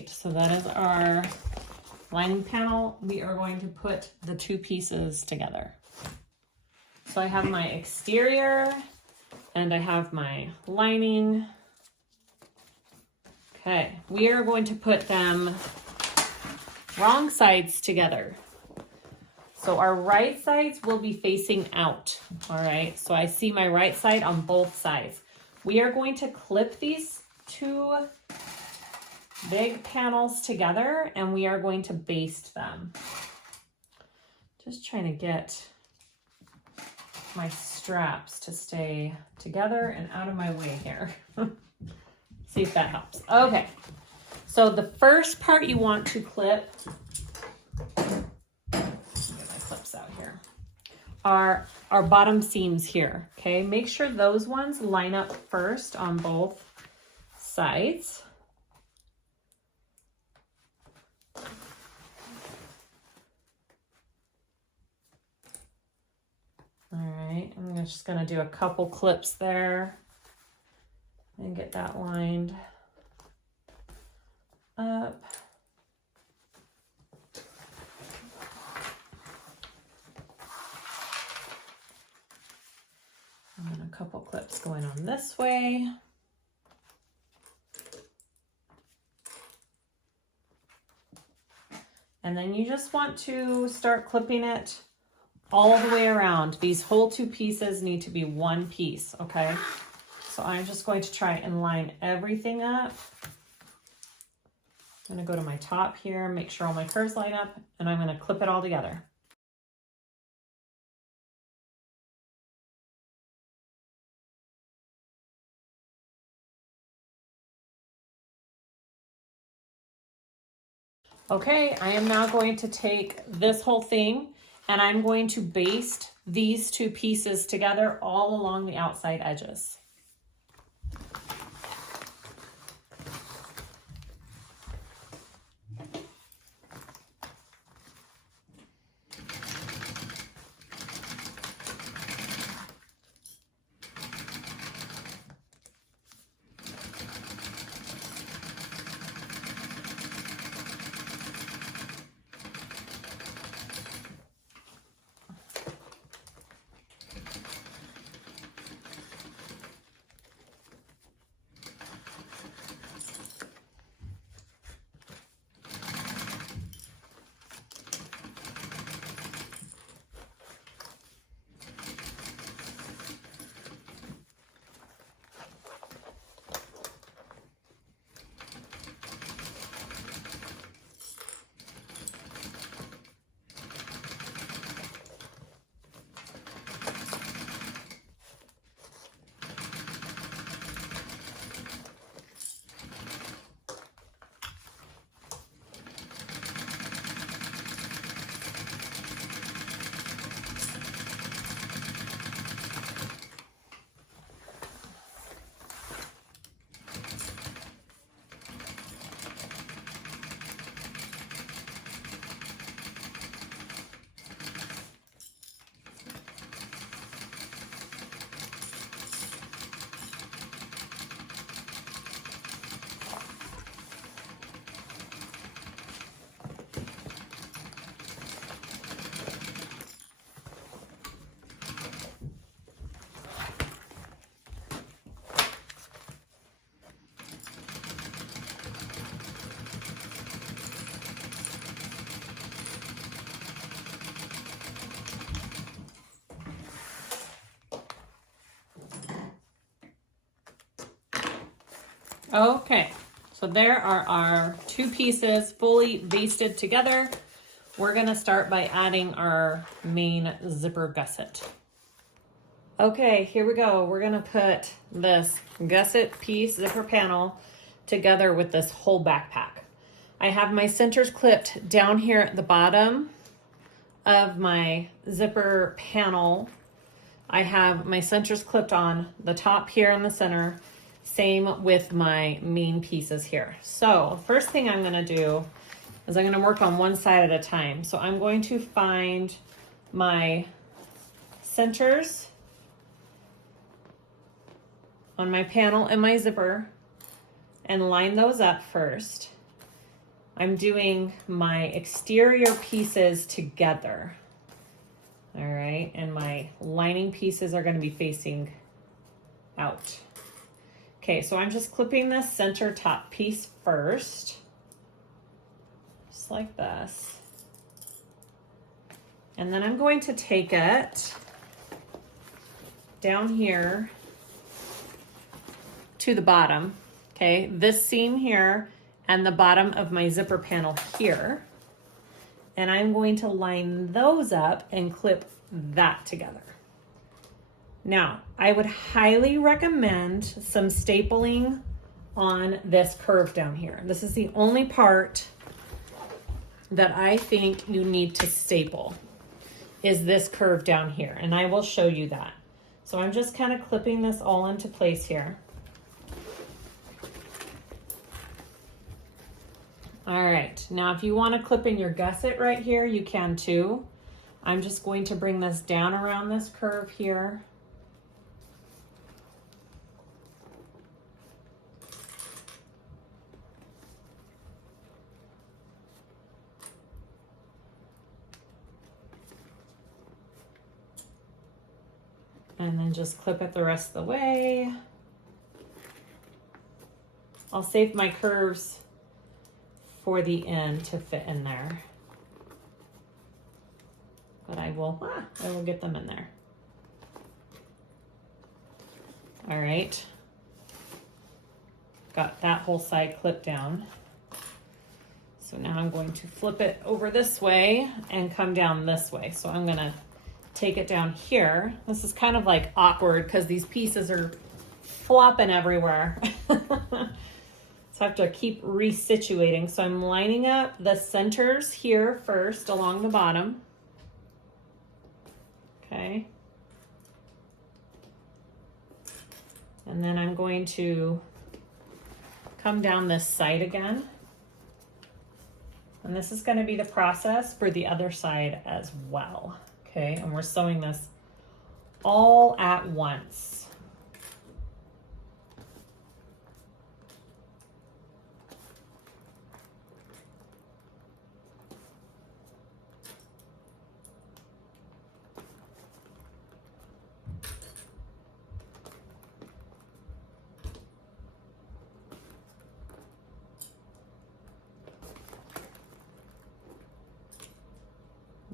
So that is our lining panel. We are going to put the 2 pieces together. So I have my exterior and I have my lining. Okay, we are going to put them wrong sides together. So our right sides will be facing out. All right, so I see my right side on both sides. We are going to clip these 2 big panels together and we are going to baste them. Just trying to get my straps to stay together and out of my way here. See if that helps. Okay, so the first part you want to clip, get my clips out here, are our bottom seams here. Okay, make sure those ones line up first on both sides. All right, I'm just gonna do a couple clips there and get that lined up. And then a couple clips going on this way. And then you just want to start clipping it all the way around. These whole 2 pieces need to be one piece, okay? So I'm just going to try and line everything up. I'm gonna go to my top here, make sure all my curves line up, and I'm gonna clip it all together. Okay, I am now going to take this whole thing and I'm going to baste these 2 pieces together all along the outside edges. Okay, so there are our two pieces fully basted together. We're gonna start by adding our main zipper gusset. Okay, here we go. We're gonna put this gusset piece, zipper panel, together with this whole backpack. I have my centers clipped down here at the bottom of my zipper panel. I have my centers clipped on the top here in the center. Same with my main pieces here. So first thing I'm gonna do is I'm gonna work on one side at a time. So I'm going to find my centers on my panel and my zipper and line those up first. I'm doing my exterior pieces together. All right, and my lining pieces are gonna be facing out. Okay, so I'm just clipping this center top piece first, just like this. And then I'm going to take it down here to the bottom, okay? This seam here and the bottom of my zipper panel here. And I'm going to line those up and clip that together. Now, I would highly recommend some stapling on this curve down here. This is the only part that I think you need to staple, is this curve down here, and I will show you that. So I'm just kind of clipping this all into place here. All right, now if you want to clip in your gusset right here, you can too. I'm just going to bring this down around this curve here. And then just clip it the rest of the way. I'll save my curves for the end to fit in there. But I will get them in there. All right. Got that whole side clipped down. So now I'm going to flip it over this way and come down this way. So I'm gonna take it down here. This is kind of like awkward because these pieces are flopping everywhere. So I have to keep resituating. So I'm lining up the centers here first along the bottom. Okay. And then I'm going to come down this side again. And this is going to be the process for the other side as well. Okay, and we're sewing this all at once.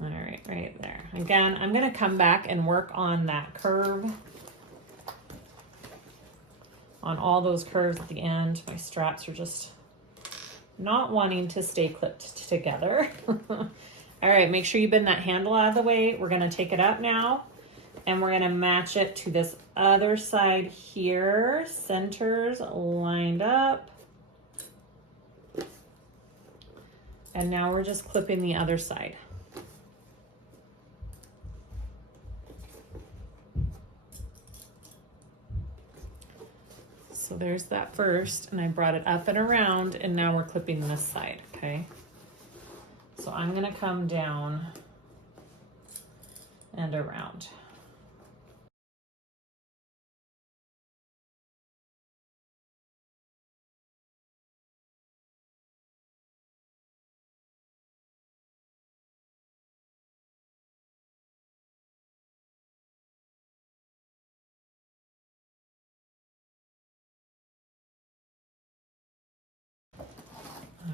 All right, right there. Again, I'm gonna come back and work on that curve, on all those curves at the end. My straps are just not wanting to stay clipped together. All right, make sure you bend that handle out of the way. We're gonna take it up now and we're gonna match it to this other side here. Centers lined up. And now we're just clipping the other side. So there's that first, and I brought it up and around, and now we're clipping this side, okay? So I'm gonna come down and around.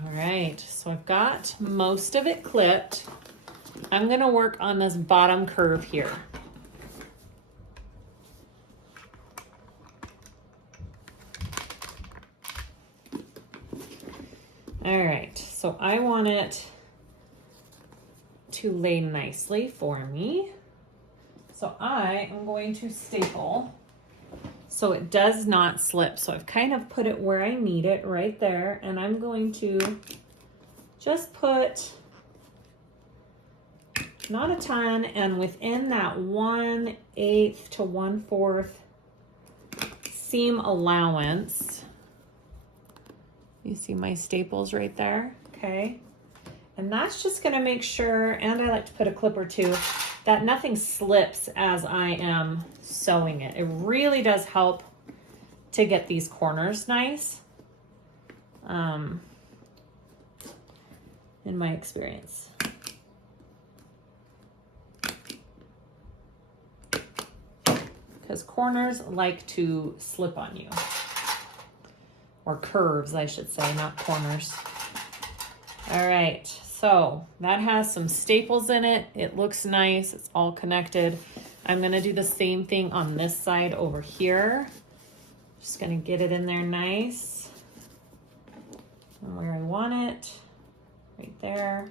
All right, so I've got most of it clipped. I'm gonna work on this bottom curve here. All right, so I want it to lay nicely for me. So I am going to staple so it does not slip. So I've kind of put it where I need it right there, and I'm going to just put not a ton, and within that 1/8 to 1/4 seam allowance. You see my staples right there, okay? And that's just gonna make sure, and I like to put a clip or two, that nothing slips as I am sewing it. It really does help to get these corners nice, in my experience. Because corners like to slip on you. Or curves, I should say, not corners. All right, so that has some staples in it. It looks nice, it's all connected. I'm gonna do the same thing on this side over here. Just gonna get it in there nice. And where I want it, right there.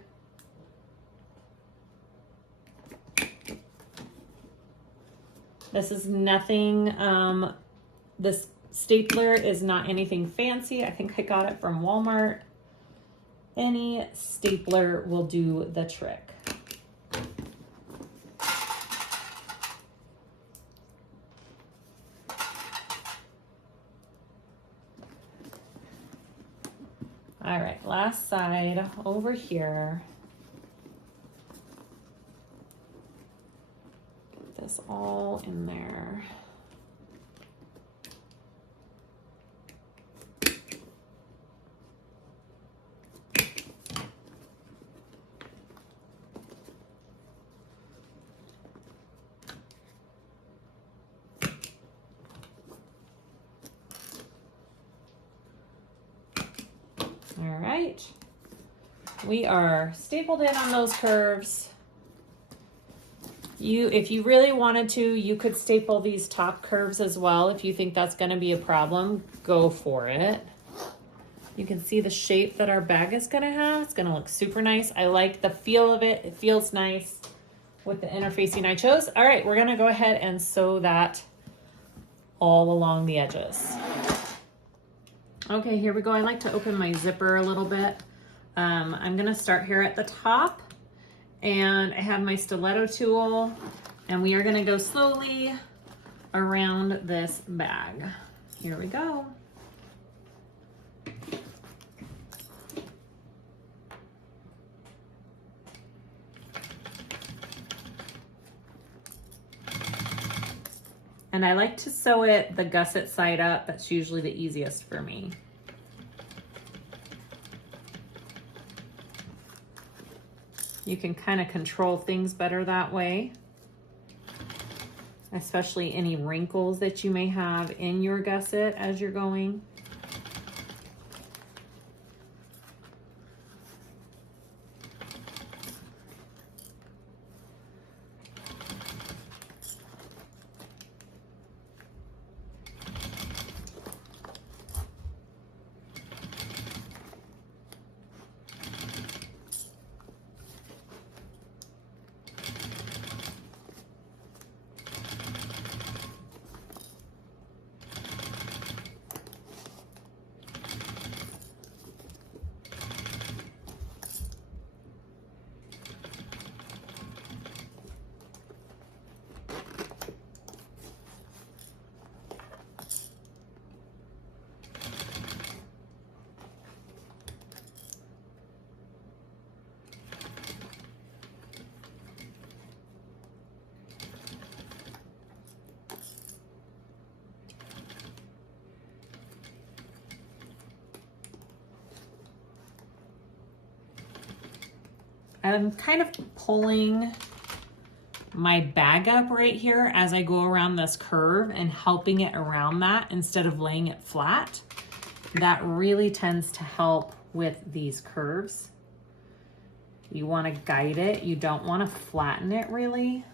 This is nothing, this stapler is not anything fancy. I think I got it from Walmart. Any stapler will do the trick. All right, last side over here. Get this all in there. All right, we are stapled in on those curves. If you really wanted to, you could staple these top curves as well. If you think that's gonna be a problem, go for it. You can see the shape that our bag is gonna have. It's gonna look super nice. I like the feel of it. It feels nice with the interfacing I chose. All right, we're gonna go ahead and sew that all along the edges. Okay, here we go. I like to open my zipper a little bit. I'm gonna start here at the top, and I have my stiletto tool, and we are gonna go slowly around this bag. Here we go. And I like to sew it the gusset side up. That's usually the easiest for me. You can kind of control things better that way, especially any wrinkles that you may have in your gusset as you're going. I'm kind of pulling my bag up right here as I go around this curve and helping it around that instead of laying it flat. That really tends to help with these curves. You want to guide it. You don't want to flatten it really.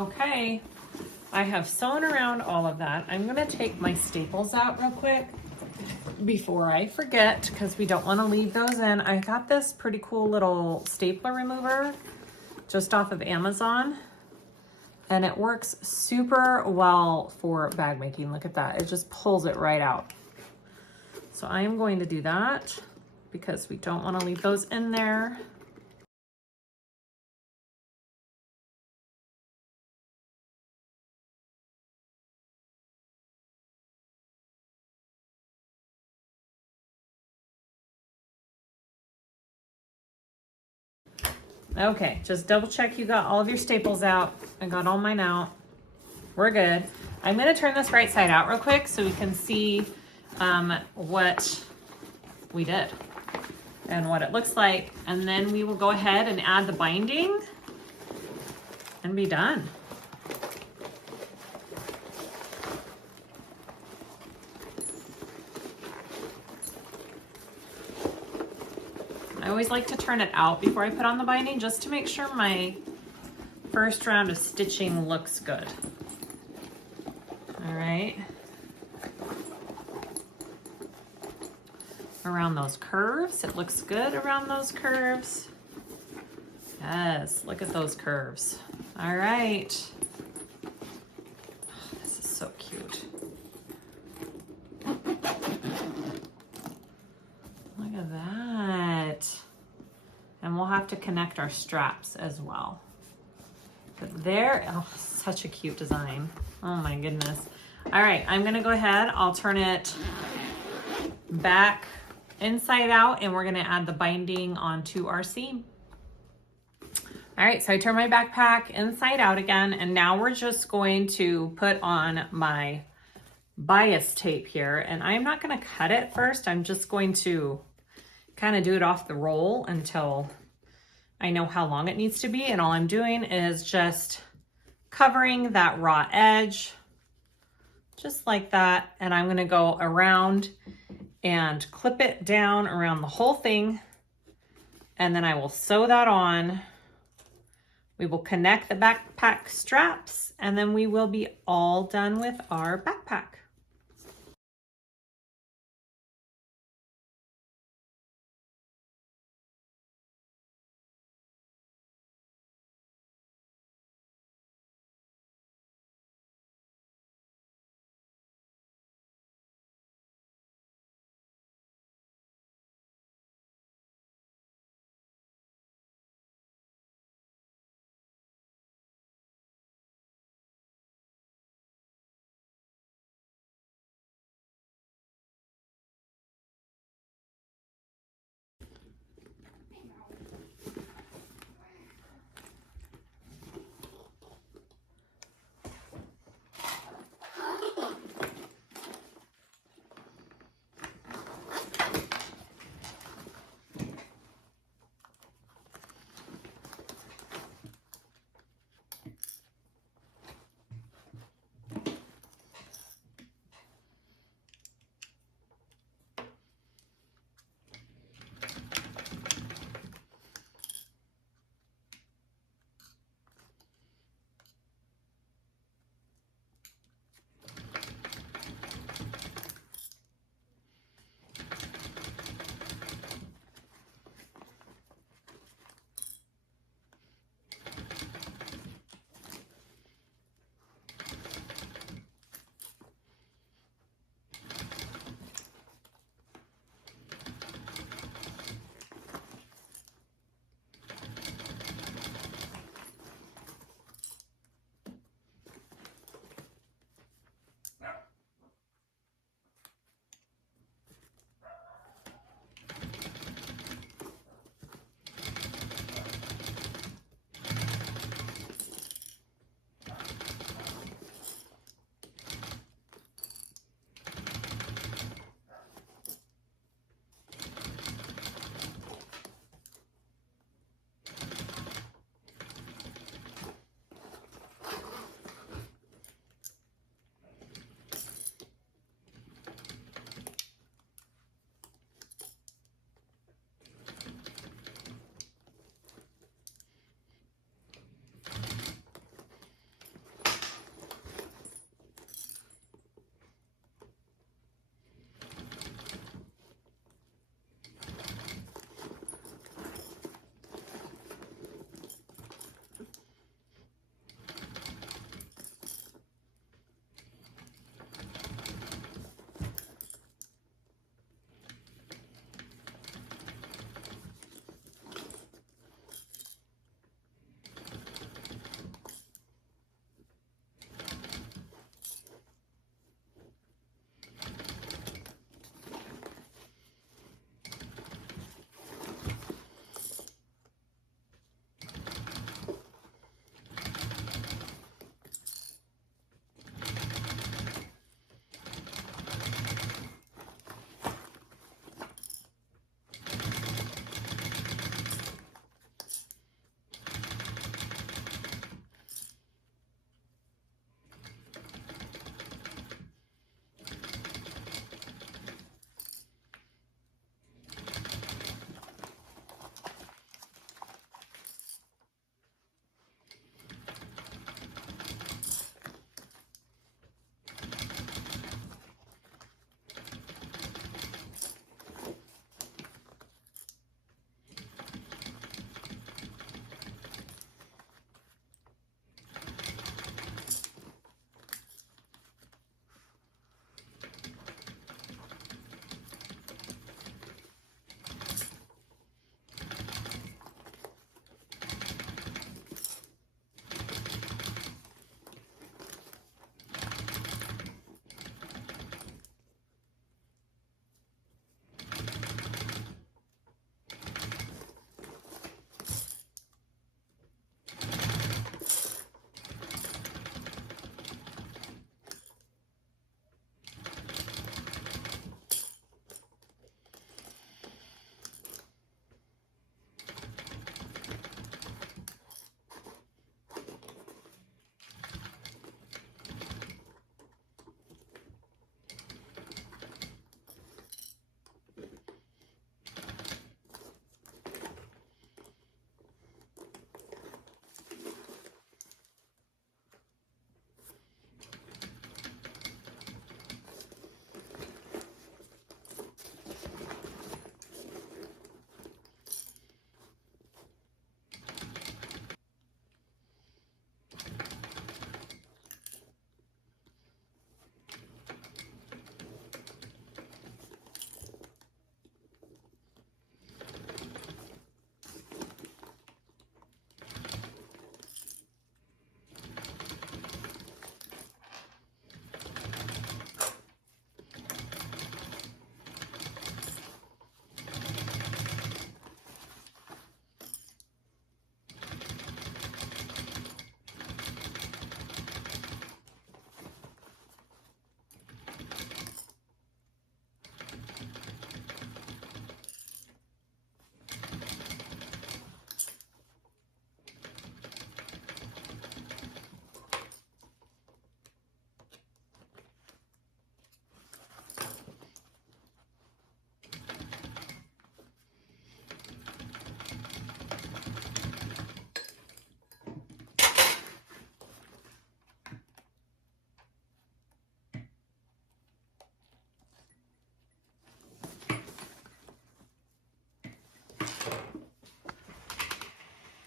Okay, I have sewn around all of that. I'm gonna take my staples out real quick before I forget, because we don't want to leave those in. I got this pretty cool little stapler remover just off of Amazon, and it works super well for bag making. Look at that, it just pulls it right out. So I am going to do that because we don't want to leave those in there. Okay, just double check you got all of your staples out. I got all mine out. We're good. I'm gonna turn this right side out real quick so we can see what we did and what it looks like. And then we will go ahead and add the binding and be done. I always like to turn it out before I put on the binding just to make sure my first round of stitching looks good. All right. Around those curves, it looks good around those curves. Yes, look at those curves. All right. Oh, this is so cute. Look at that. And we'll have to connect our straps as well. But there, oh, such a cute design. Oh my goodness. All right, I'm gonna go ahead. I'll turn it back inside out and we're gonna add the binding onto our seam. All right, so I turn my backpack inside out again, and now we're just going to put on my bias tape here, and I'm not gonna cut it first. I'm just going to kind of do it off the roll until I know how long it needs to be, and all I'm doing is just covering that raw edge, just like that, and I'm gonna go around and clip it down around the whole thing, and then I will sew that on. We will connect the backpack straps, and then we will be all done with our backpack.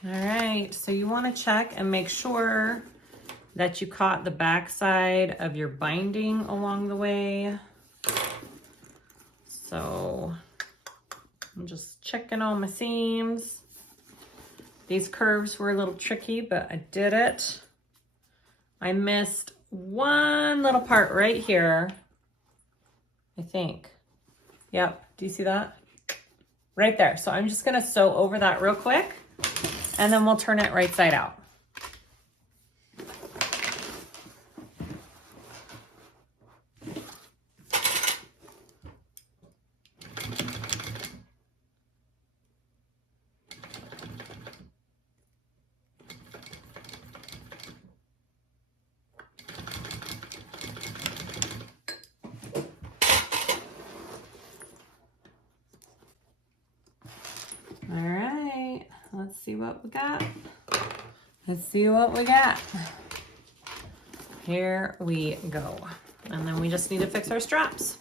All right, so you want to check and make sure that you caught the back side of your binding along the way. So I'm just checking all my seams. These curves were a little tricky, but I did it. I missed one little part right here, I think. Yep, do you see that? Right there. So I'm just gonna sew over that real quick, and then we'll turn it right side out. All right, let's see what we got. Let's see what we got. Here we go. And then we just need to fix our straps.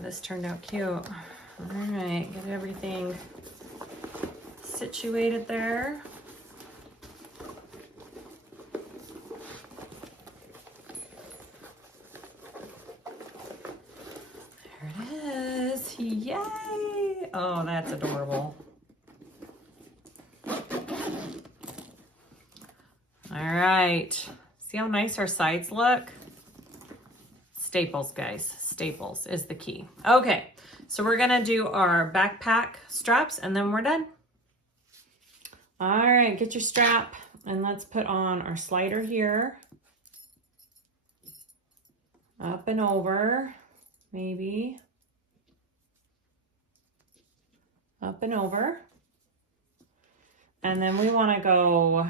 This turned out cute. All right, get everything situated there. There it is. Yay! Oh, that's adorable. All right. See how nice our sides look? Staples, guys. Staples is the key. Okay, so we're gonna do our backpack straps and then we're done. All right, get your strap and let's put on our slider here. Up and over, maybe. Up and over. And then we wanna go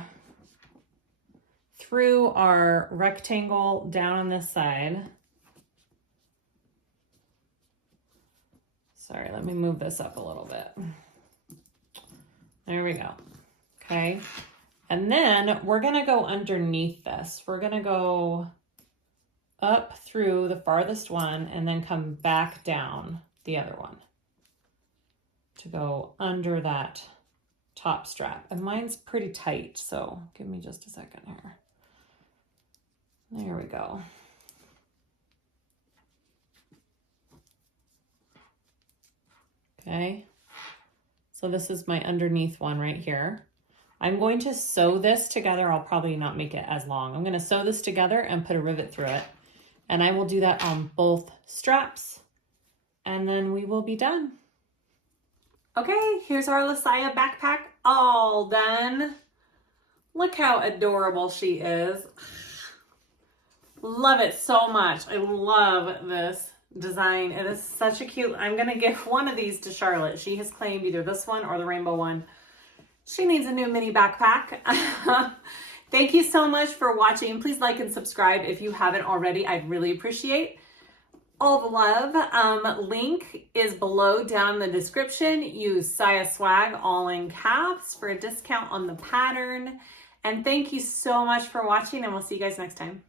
through our rectangle down on this side. Sorry, let me move this up a little bit. There we go. Okay. And then we're gonna go underneath this. We're gonna go up through the farthest one and then come back down the other one to go under that top strap. And mine's pretty tight, so give me just a second here. There we go. Okay, so this is my underneath one right here. I'm going to sew this together. I'll probably not make it as long. I'm going to sew this together and put a rivet through it. And I will do that on both straps. And then we will be done. Okay, here's our Lesiah backpack all done. Look how adorable she is. Love it so much. I love this design. It is such a cute, I'm gonna give one of these to Charlotte. She has claimed either this one or the rainbow one. She needs a new mini backpack. Thank you so much for watching. Please like and subscribe if you haven't already. I'd really appreciate all the love. Link is below down in the description. Use SiahSwag all in caps for a discount on the pattern. And thank you so much for watching, and we'll see you guys next time.